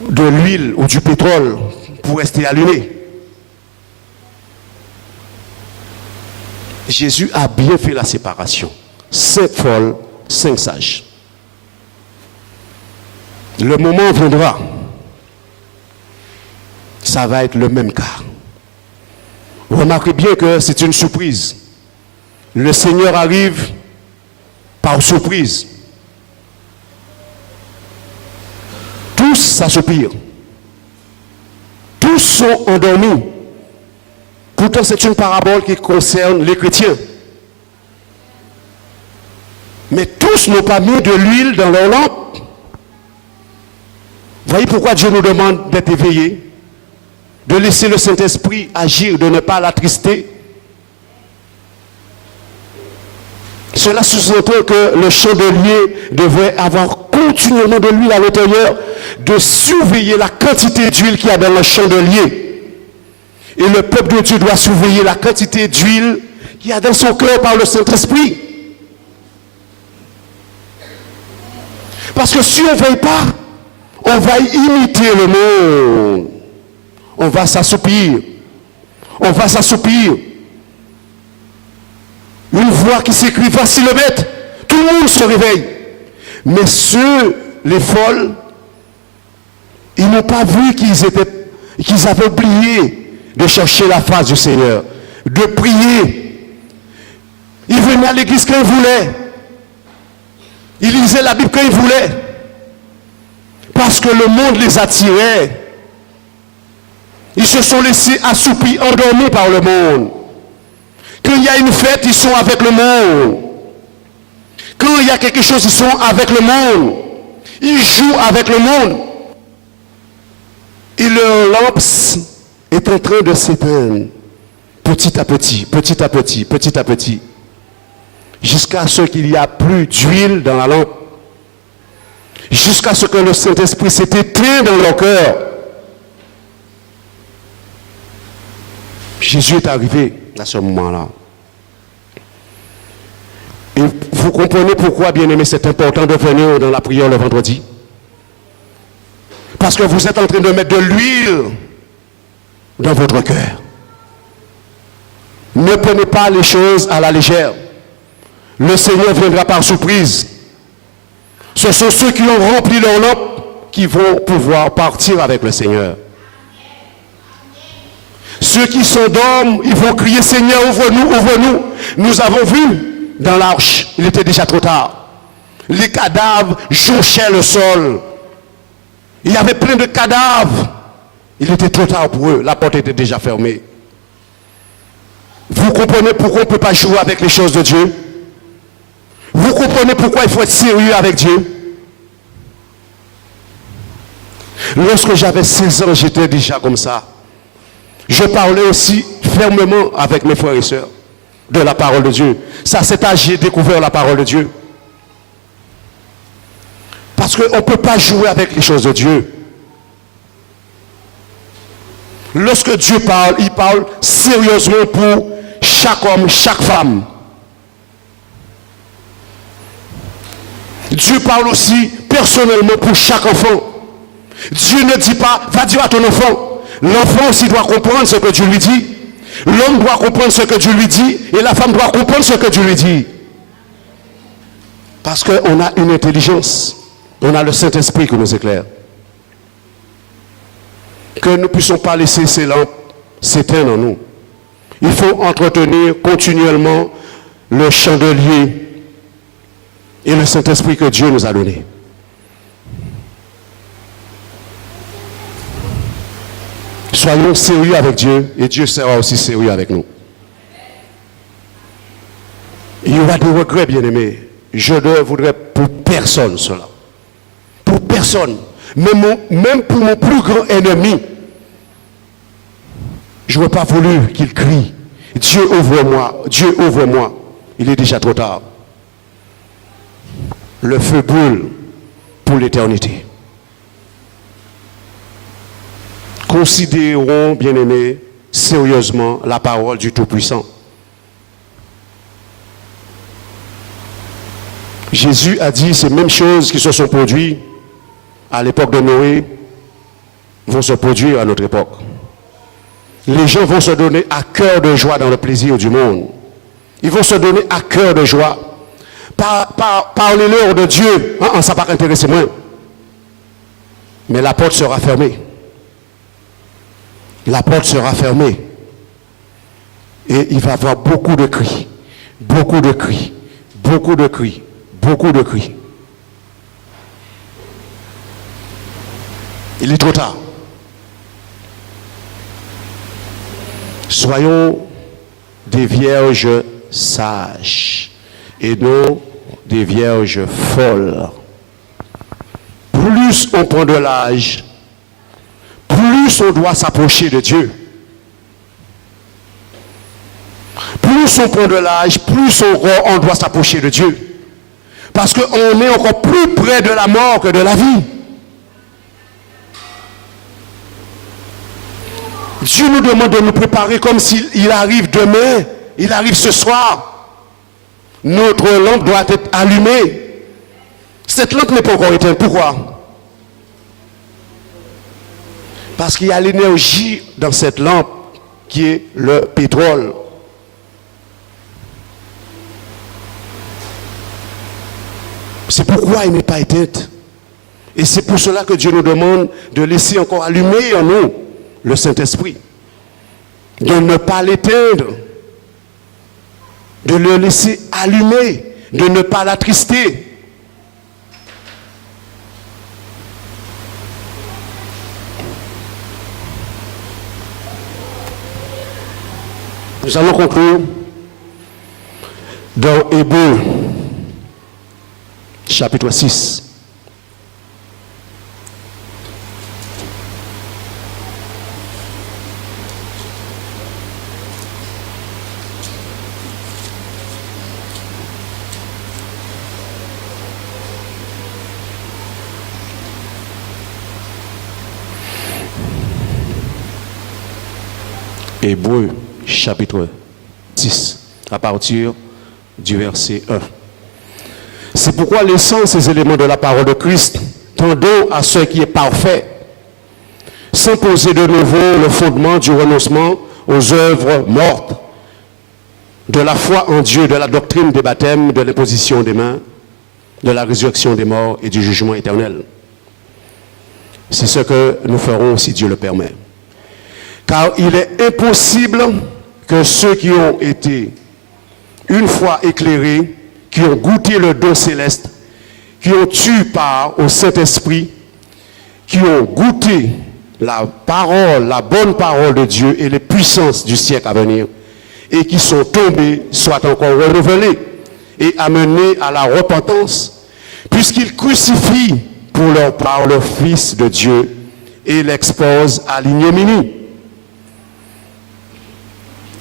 de l'huile ou du pétrole pour rester allumée. Jésus a bien fait la séparation. 5 folles, 5 sages. Le moment viendra. Ça va être le même cas. Remarquez bien que c'est une surprise. Le Seigneur arrive par surprise. Tous s'assoupirent. Tous sont endormis. Pourtant, c'est une parabole qui concerne les chrétiens. Mais tous n'ont pas mis de l'huile dans leur lampe. Voyez pourquoi Dieu nous demande d'être éveillés, de laisser le Saint-Esprit agir, de ne pas l'attrister. Cela sous-entend que le chandelier devrait avoir continuellement de l'huile à l'intérieur, de surveiller la quantité d'huile qu'il y a dans le chandelier. Et le peuple de Dieu doit surveiller la quantité d'huile qu'il y a dans son cœur par le Saint-Esprit. Parce que si on ne veille pas, on va imiter le monde. On va s'assoupir. On va s'assoupir. Une voix qui s'écrit, voici le maître. Tout le monde se réveille. Mais ceux, les folles, ils n'ont pas vu qu'ils avaient oublié de chercher la face du Seigneur, de prier. Ils venaient à l'église quand ils voulaient. Ils lisaient la Bible quand ils voulaient. parce que le monde les attirait. Ils se sont laissés assoupis, endormis par le monde. Quand il y a une fête, ils sont avec le monde. Quand il y a quelque chose, ils sont avec le monde. Ils jouent avec le monde. Et leur lampe est en train de s'éteindre. Petit à petit, petit à petit, petit à petit. Jusqu'à ce qu'il n'y a plus d'huile dans la lampe. Jusqu'à ce que le Saint-Esprit s'est éteint dans leur cœur. Jésus est arrivé à ce moment-là. Et vous comprenez pourquoi, bien-aimés, c'est important de venir dans la prière le vendredi? Parce que vous êtes en train de mettre de l'huile dans votre cœur. Ne prenez pas les choses à la légère. Le Seigneur viendra par surprise. Ce sont ceux qui ont rempli leur lampe qui vont pouvoir partir avec le Seigneur. Ceux qui s'endorment, ils vont crier, Seigneur, ouvre-nous, ouvre-nous. Nous avons vu dans l'arche, il était déjà trop tard. Les cadavres jonchaient le sol. Il y avait plein de cadavres. Il était trop tard pour eux. La porte était déjà fermée. Vous comprenez pourquoi on ne peut pas jouer avec les choses de Dieu? Vous comprenez pourquoi il faut être sérieux avec Dieu? Lorsque j'avais 16 ans, j'étais déjà comme ça. Je parlais aussi fermement avec mes frères et sœurs de la parole de Dieu. Ça, c'est à j'ai découvert la parole de Dieu. Parce qu'on ne peut pas jouer avec les choses de Dieu. Lorsque Dieu parle, il parle sérieusement pour chaque homme, chaque femme. Dieu parle aussi personnellement pour chaque enfant. Dieu ne dit pas, va dire à ton enfant. L'enfant aussi doit comprendre ce que Dieu lui dit. L'homme doit comprendre ce que Dieu lui dit. Et la femme doit comprendre ce que Dieu lui dit. Parce qu'on a une intelligence. On a le Saint-Esprit qui nous éclaire. Que nous ne puissions pas laisser ces lampes s'éteindre en nous. Il faut entretenir continuellement le chandelier et le Saint-Esprit que Dieu nous a donné. Soyons sérieux avec Dieu et Dieu sera aussi sérieux avec nous. Il y aura des regrets, bien-aimés. Je ne voudrais pour personne cela. Pour personne. Même pour mon plus grand ennemi. Je n'aurais pas voulu qu'il crie. Dieu ouvre-moi, Dieu ouvre-moi. Il est déjà trop tard. Le feu brûle pour l'éternité. Considérons, bien-aimés, sérieusement la parole du Tout-Puissant. Jésus a dit ces mêmes choses qui se sont produites à l'époque de Noé vont se produire à notre époque. Les gens vont se donner à cœur de joie dans le plaisir du monde. Ils vont se donner à cœur de joie. Parlez-leur de Dieu. Ça ne va pas intéresser moins. Mais la porte sera fermée. La porte sera fermée. Et il va y avoir beaucoup de cris. Beaucoup de cris. Beaucoup de cris. Beaucoup de cris. Il est trop tard. Soyons des vierges sages et non des vierges folles. Plus on prend de l'âge, plus on doit s'approcher de Dieu. Plus on prend de l'âge, plus on doit s'approcher de Dieu. Parce qu'on est encore plus près de la mort que de la vie. Dieu nous demande de nous préparer comme s'il arrive demain, il arrive ce soir. Notre lampe doit être allumée. Cette lampe n'est pas encore éteinte. Pourquoi? Parce qu'il y a l'énergie dans cette lampe qui est le pétrole. C'est pourquoi elle n'est pas éteinte. Et c'est pour cela que Dieu nous demande de laisser encore allumer en nous le Saint-Esprit. De ne pas l'éteindre. De le laisser allumer. De ne pas l'attrister. Nous allons conclure dans Hébreux, chapitre 6. Hébreux, chapitre 6, à partir du verset 1. C'est pourquoi laissant ces éléments de la parole de Christ, tendons à ce qui est parfait, sans poser de nouveau le fondement du renoncement aux œuvres mortes, de la foi en Dieu, de la doctrine des baptêmes, de l'imposition des mains, de la résurrection des morts et du jugement éternel. C'est ce que nous ferons si Dieu le permet. Car il est impossible que ceux qui ont été une fois éclairés, qui ont goûté le don céleste, qui ont eu part au Saint-Esprit, qui ont goûté la parole, la bonne parole de Dieu et les puissances du siècle à venir, et qui sont tombés, soient encore renouvelés et amenés à la repentance, puisqu'ils crucifient pour leur part le Fils de Dieu et l'exposent à l'ignominie.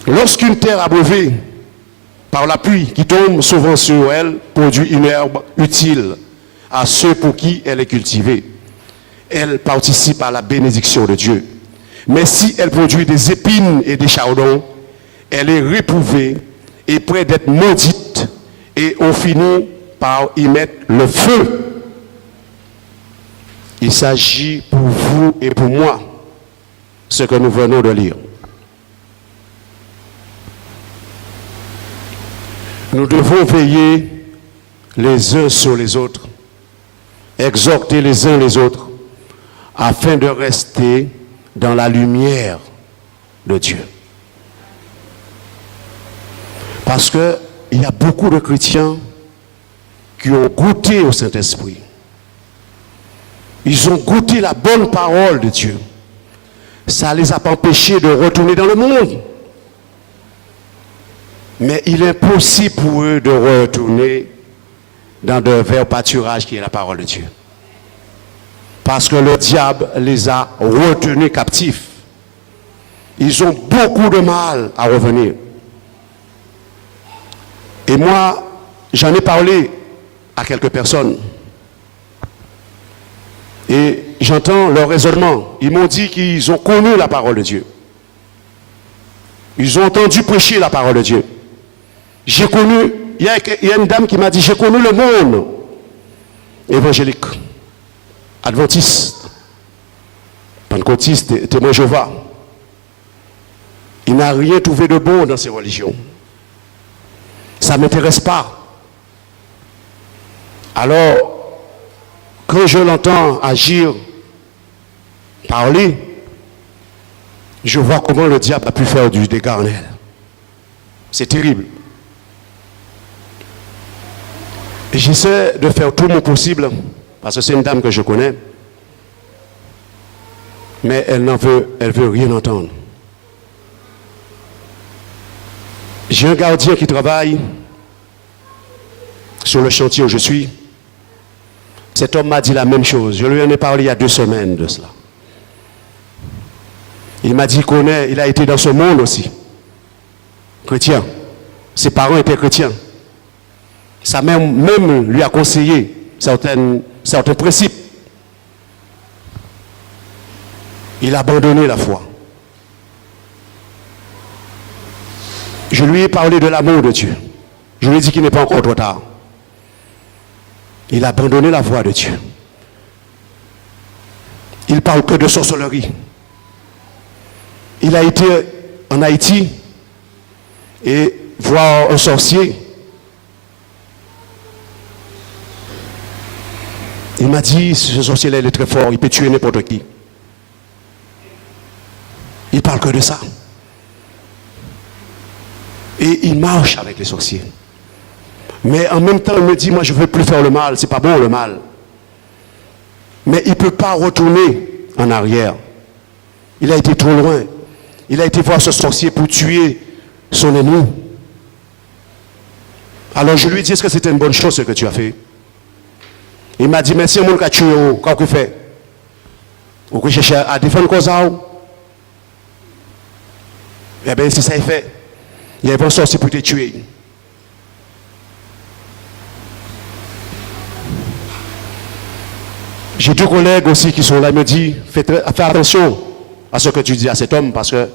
Lorsqu'une terre abreuvée par la pluie qui tombe souvent sur elle produit une herbe utile à ceux pour qui elle est cultivée, elle participe à la bénédiction de Dieu. Mais si elle produit des épines et des chardons, elle est réprouvée et près d'être maudite, et on finit par y mettre le feu. Il s'agit pour vous et pour moi, ce que nous venons de lire. Nous devons veiller les uns sur les autres, exhorter les uns les autres, afin de rester dans la lumière de Dieu. Parce qu'il y a beaucoup de chrétiens qui ont goûté au Saint-Esprit. Ils ont goûté la bonne parole de Dieu. Ça ne les a pas empêchés de retourner dans le monde. Mais il est impossible pour eux de retourner dans de verts pâturages qui est la parole de Dieu. Parce que le diable les a retenus captifs. Ils ont beaucoup de mal à revenir. Et moi, j'en ai parlé à quelques personnes. Et j'entends leur raisonnement. Ils m'ont dit qu'ils ont connu la parole de Dieu. Ils ont entendu prêcher la parole de Dieu. J'ai connu, il y a une dame qui m'a dit, j'ai connu le monde évangélique, adventiste, pentecôtiste, témoin Jéhovah. Il n'a rien trouvé de bon dans ces religions. Ça ne m'intéresse pas. Alors, quand je l'entends agir, parler, je vois comment le diable a pu faire du dégât en elle. C'est terrible. Et j'essaie de faire tout mon possible, parce que c'est une dame que je connais, mais elle veut rien entendre. J'ai un gardien qui travaille sur le chantier où je suis. Cet homme m'a dit la même chose. Je lui en ai parlé il y a 2 semaines de cela. Il m'a dit il a été dans ce monde aussi. Chrétien. Ses parents étaient chrétiens. Sa mère même lui a conseillé certains principes. Il a abandonné la foi. Je lui ai parlé de l'amour de Dieu. Je lui ai dit qu'il n'est pas encore trop tard. Il a abandonné la voie de Dieu. Il parle que de sorcellerie. Il a été en Haïti et voir un sorcier. Il m'a dit, ce sorcier-là, il est très fort, il peut tuer n'importe qui. Il parle que de ça. Et il marche avec les sorciers. Mais en même temps, il me dit, moi je ne veux plus faire le mal, c'est pas bon le mal. Mais il ne peut pas retourner en arrière. Il a été trop loin. Il a été voir ce sorcier pour tuer son ennemi. Alors je lui ai dit, est-ce que c'était une bonne chose ce que tu as fait? Il m'a dit, mais si un monde qui a tué, qu'est-ce que tu fais? Ou que cherche à défendre cause ça? Eh bien, c'est ça qu'il fait. Il y a un sorcier pour te tuer. J'ai deux collègues aussi qui sont là, ils me disent, fais attention à ce que tu dis à cet homme, parce que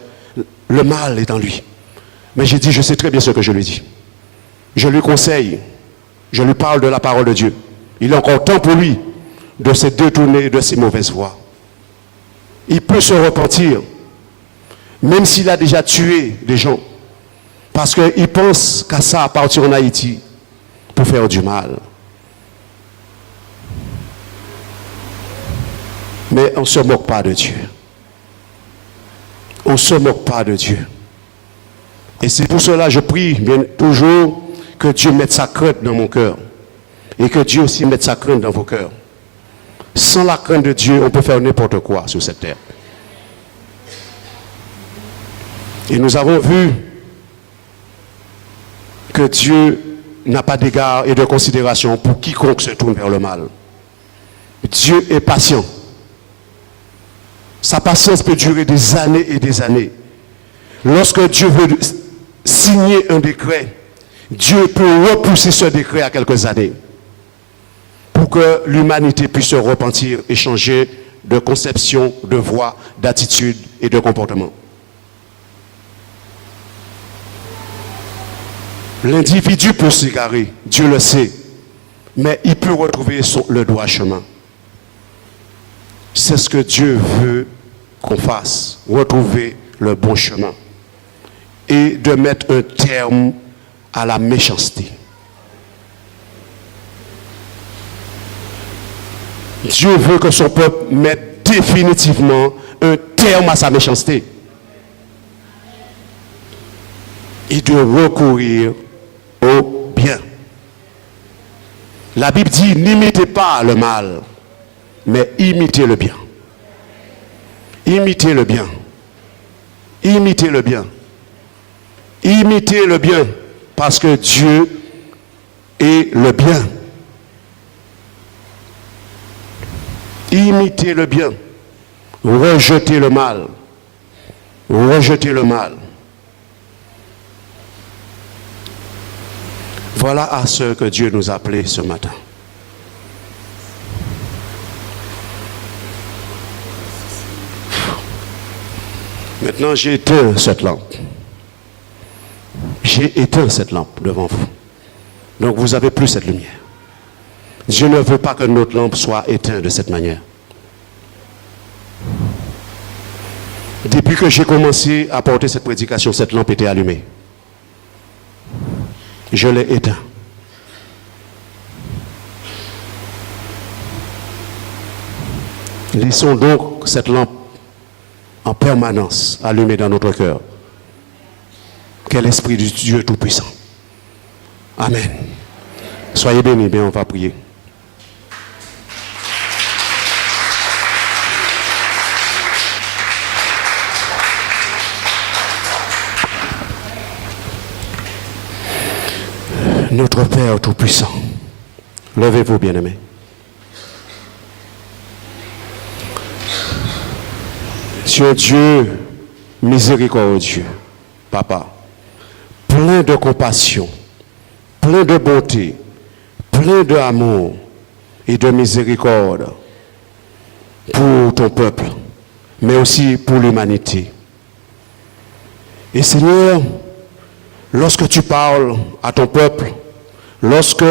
le mal est en lui. Mais j'ai dit, je sais très bien ce que je lui dis. Je lui conseille, je lui parle de la parole de Dieu. Il est encore temps pour lui de se détourner de ses mauvaises voies. Il peut se repentir, même s'il a déjà tué des gens, parce qu'il pense qu'à ça, à partir en Haïti, pour faire du mal. Mais on ne se moque pas de Dieu. On ne se moque pas de Dieu. Et c'est pour cela que je prie bien, toujours que Dieu mette sa crainte dans mon cœur. Et que Dieu aussi mette sa crainte dans vos cœurs. Sans la crainte de Dieu, on peut faire n'importe quoi sur cette terre. Et nous avons vu que Dieu n'a pas d'égard et de considération pour quiconque se tourne vers le mal. Dieu est patient. Sa patience peut durer des années et des années. Lorsque Dieu veut signer un décret, Dieu peut repousser ce décret à quelques années pour que l'humanité puisse se repentir et changer de conception, de voie, d'attitude et de comportement. L'individu peut s'égarer, Dieu le sait, mais il peut retrouver le droit chemin. C'est ce que Dieu veut qu'on fasse, retrouver le bon chemin et de mettre un terme à la méchanceté. Dieu veut que son peuple mette définitivement un terme à sa méchanceté et de recourir au bien. La Bible dit, n'imitez pas le mal, mais imitez le bien. Imitez le bien. Imitez le bien. Imitez le bien, parce que Dieu est le bien. Imitez le bien. Rejetez le mal. Rejetez le mal. Voilà à ce que Dieu nous a appelés ce matin. Maintenant, j'ai éteint cette lampe. J'ai éteint cette lampe devant vous. Donc, vous n'avez plus cette lumière. Dieu ne veut pas que notre lampe soit éteinte de cette manière. Depuis que j'ai commencé à porter cette prédication, cette lampe était allumée. Je l'ai éteint. Laissons donc cette lampe en permanence allumée dans notre cœur. Quel esprit du Dieu Tout-Puissant. Amen. Soyez bénis, bien on va prier. Notre Père Tout-Puissant, levez-vous, bien-aimés. Tu es Dieu miséricordieux, Papa, plein de compassion, plein de bonté, plein d'amour et de miséricorde pour ton peuple, mais aussi pour l'humanité. Et Seigneur, lorsque tu parles à ton peuple, lorsque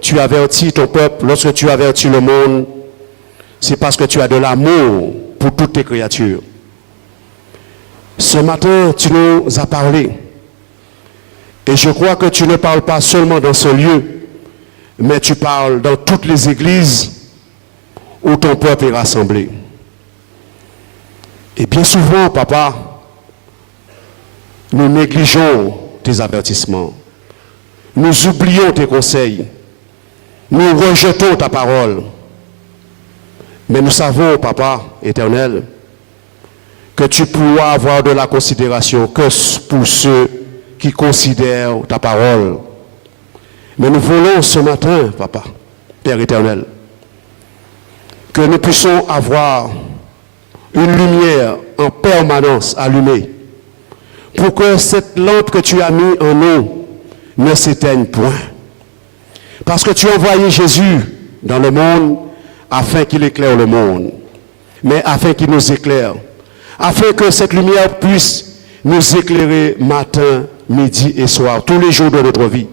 tu avertis ton peuple, lorsque tu avertis le monde, c'est parce que tu as de l'amour pour toutes tes créatures. Ce matin, tu nous as parlé. Et je crois que tu ne parles pas seulement dans ce lieu, mais tu parles dans toutes les églises où ton peuple est rassemblé. Et bien souvent, Papa, nous négligeons tes avertissements. Nous oublions tes conseils. Nous rejetons ta parole. Mais nous savons, Papa éternel, que tu pourras avoir de la considération que pour ceux qui considèrent ta parole. Mais nous voulons ce matin, Papa, Père éternel, que nous puissions avoir une lumière en permanence allumée pour que cette lampe que tu as mise en nous ne s'éteigne point. Parce que tu as envoyé Jésus dans le monde afin qu'il éclaire le monde, mais afin qu'il nous éclaire, afin que cette lumière puisse nous éclairer matin, midi et soir, tous les jours de notre vie,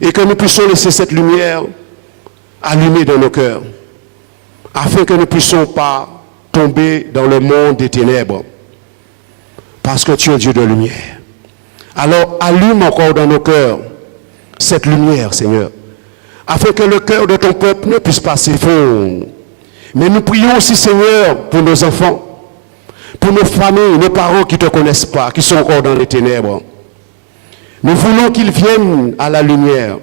et que nous puissions laisser cette lumière allumée dans nos cœurs, afin que nous ne puissions pas tomber dans le monde des ténèbres, parce que tu es Dieu de lumière. Alors allume encore dans nos cœurs cette lumière, Seigneur, afin que le cœur de ton peuple ne puisse pas s'effondrer. Mais nous prions aussi, Seigneur, pour nos enfants, pour nos familles, nos parents qui ne te connaissent pas, qui sont encore dans les ténèbres. Nous voulons qu'ils viennent à la lumière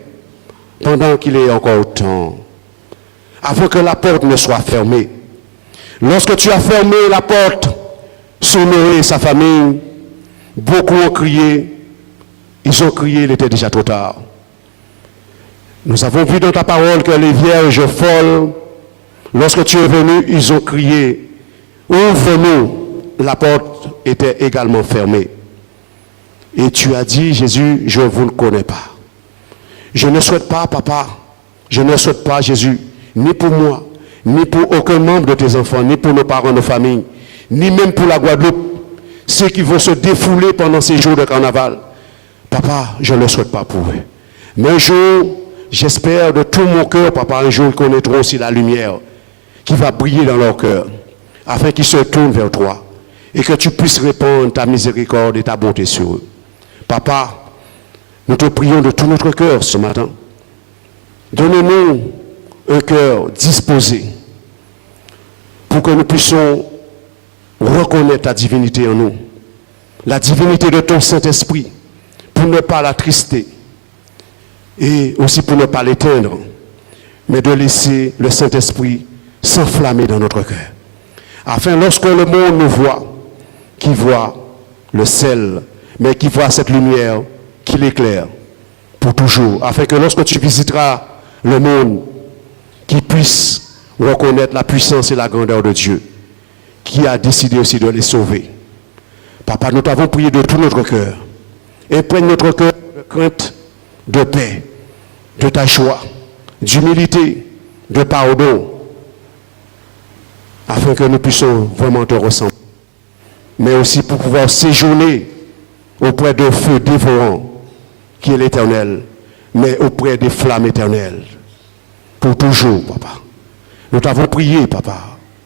pendant qu'il est encore temps, afin que la porte ne soit fermée. Lorsque tu as fermé la porte sur Noé et sa famille, beaucoup ont crié. Ils ont crié, il était déjà trop tard. Nous avons vu dans ta parole que les vierges folles, lorsque tu es venu, ils ont crié, ouvre-nous. La porte était également fermée. Et tu as dit, Jésus, je ne vous le connais pas. Je ne souhaite pas, Papa, je ne souhaite pas, Jésus, ni pour moi, ni pour aucun membre de tes enfants, ni pour nos parents, nos familles, ni même pour la Guadeloupe, ceux qui vont se défouler pendant ces jours de carnaval. Papa, je ne le souhaite pas pour eux. Mais un jour, j'espère de tout mon cœur, Papa, un jour ils connaîtront aussi la lumière qui va briller dans leur cœur, afin qu'ils se tournent vers toi et que tu puisses répandre ta miséricorde et ta bonté sur eux. Papa, nous te prions de tout notre cœur ce matin. Donne-nous un cœur disposé pour que nous puissions reconnaître ta divinité en nous, la divinité de ton Saint-Esprit, pour ne pas l'attrister et aussi pour ne pas l'éteindre, mais de laisser le Saint-Esprit s'enflammer dans notre cœur. Afin, lorsque le monde nous voit, qu'il voit le sel, mais qu'il voit cette lumière qui l'éclaire pour toujours. Afin que lorsque tu visiteras le monde, qu'il puisse reconnaître la puissance et la grandeur de Dieu, qui a décidé aussi de les sauver. Papa, nous t'avons prié de tout notre cœur. Imprègne notre cœur de crainte, de paix, de ta joie, d'humilité, de pardon, afin que nous puissions vraiment te ressembler. Mais aussi pour pouvoir séjourner auprès d'un feu dévorant, qui est l'Éternel, mais auprès des flammes éternelles, pour toujours, Papa. Nous t'avons prié, Papa,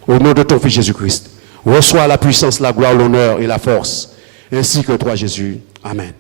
au nom de ton Fils Jésus-Christ. Reçois la puissance, la gloire, l'honneur et la force, ainsi que toi, Jésus. Amen.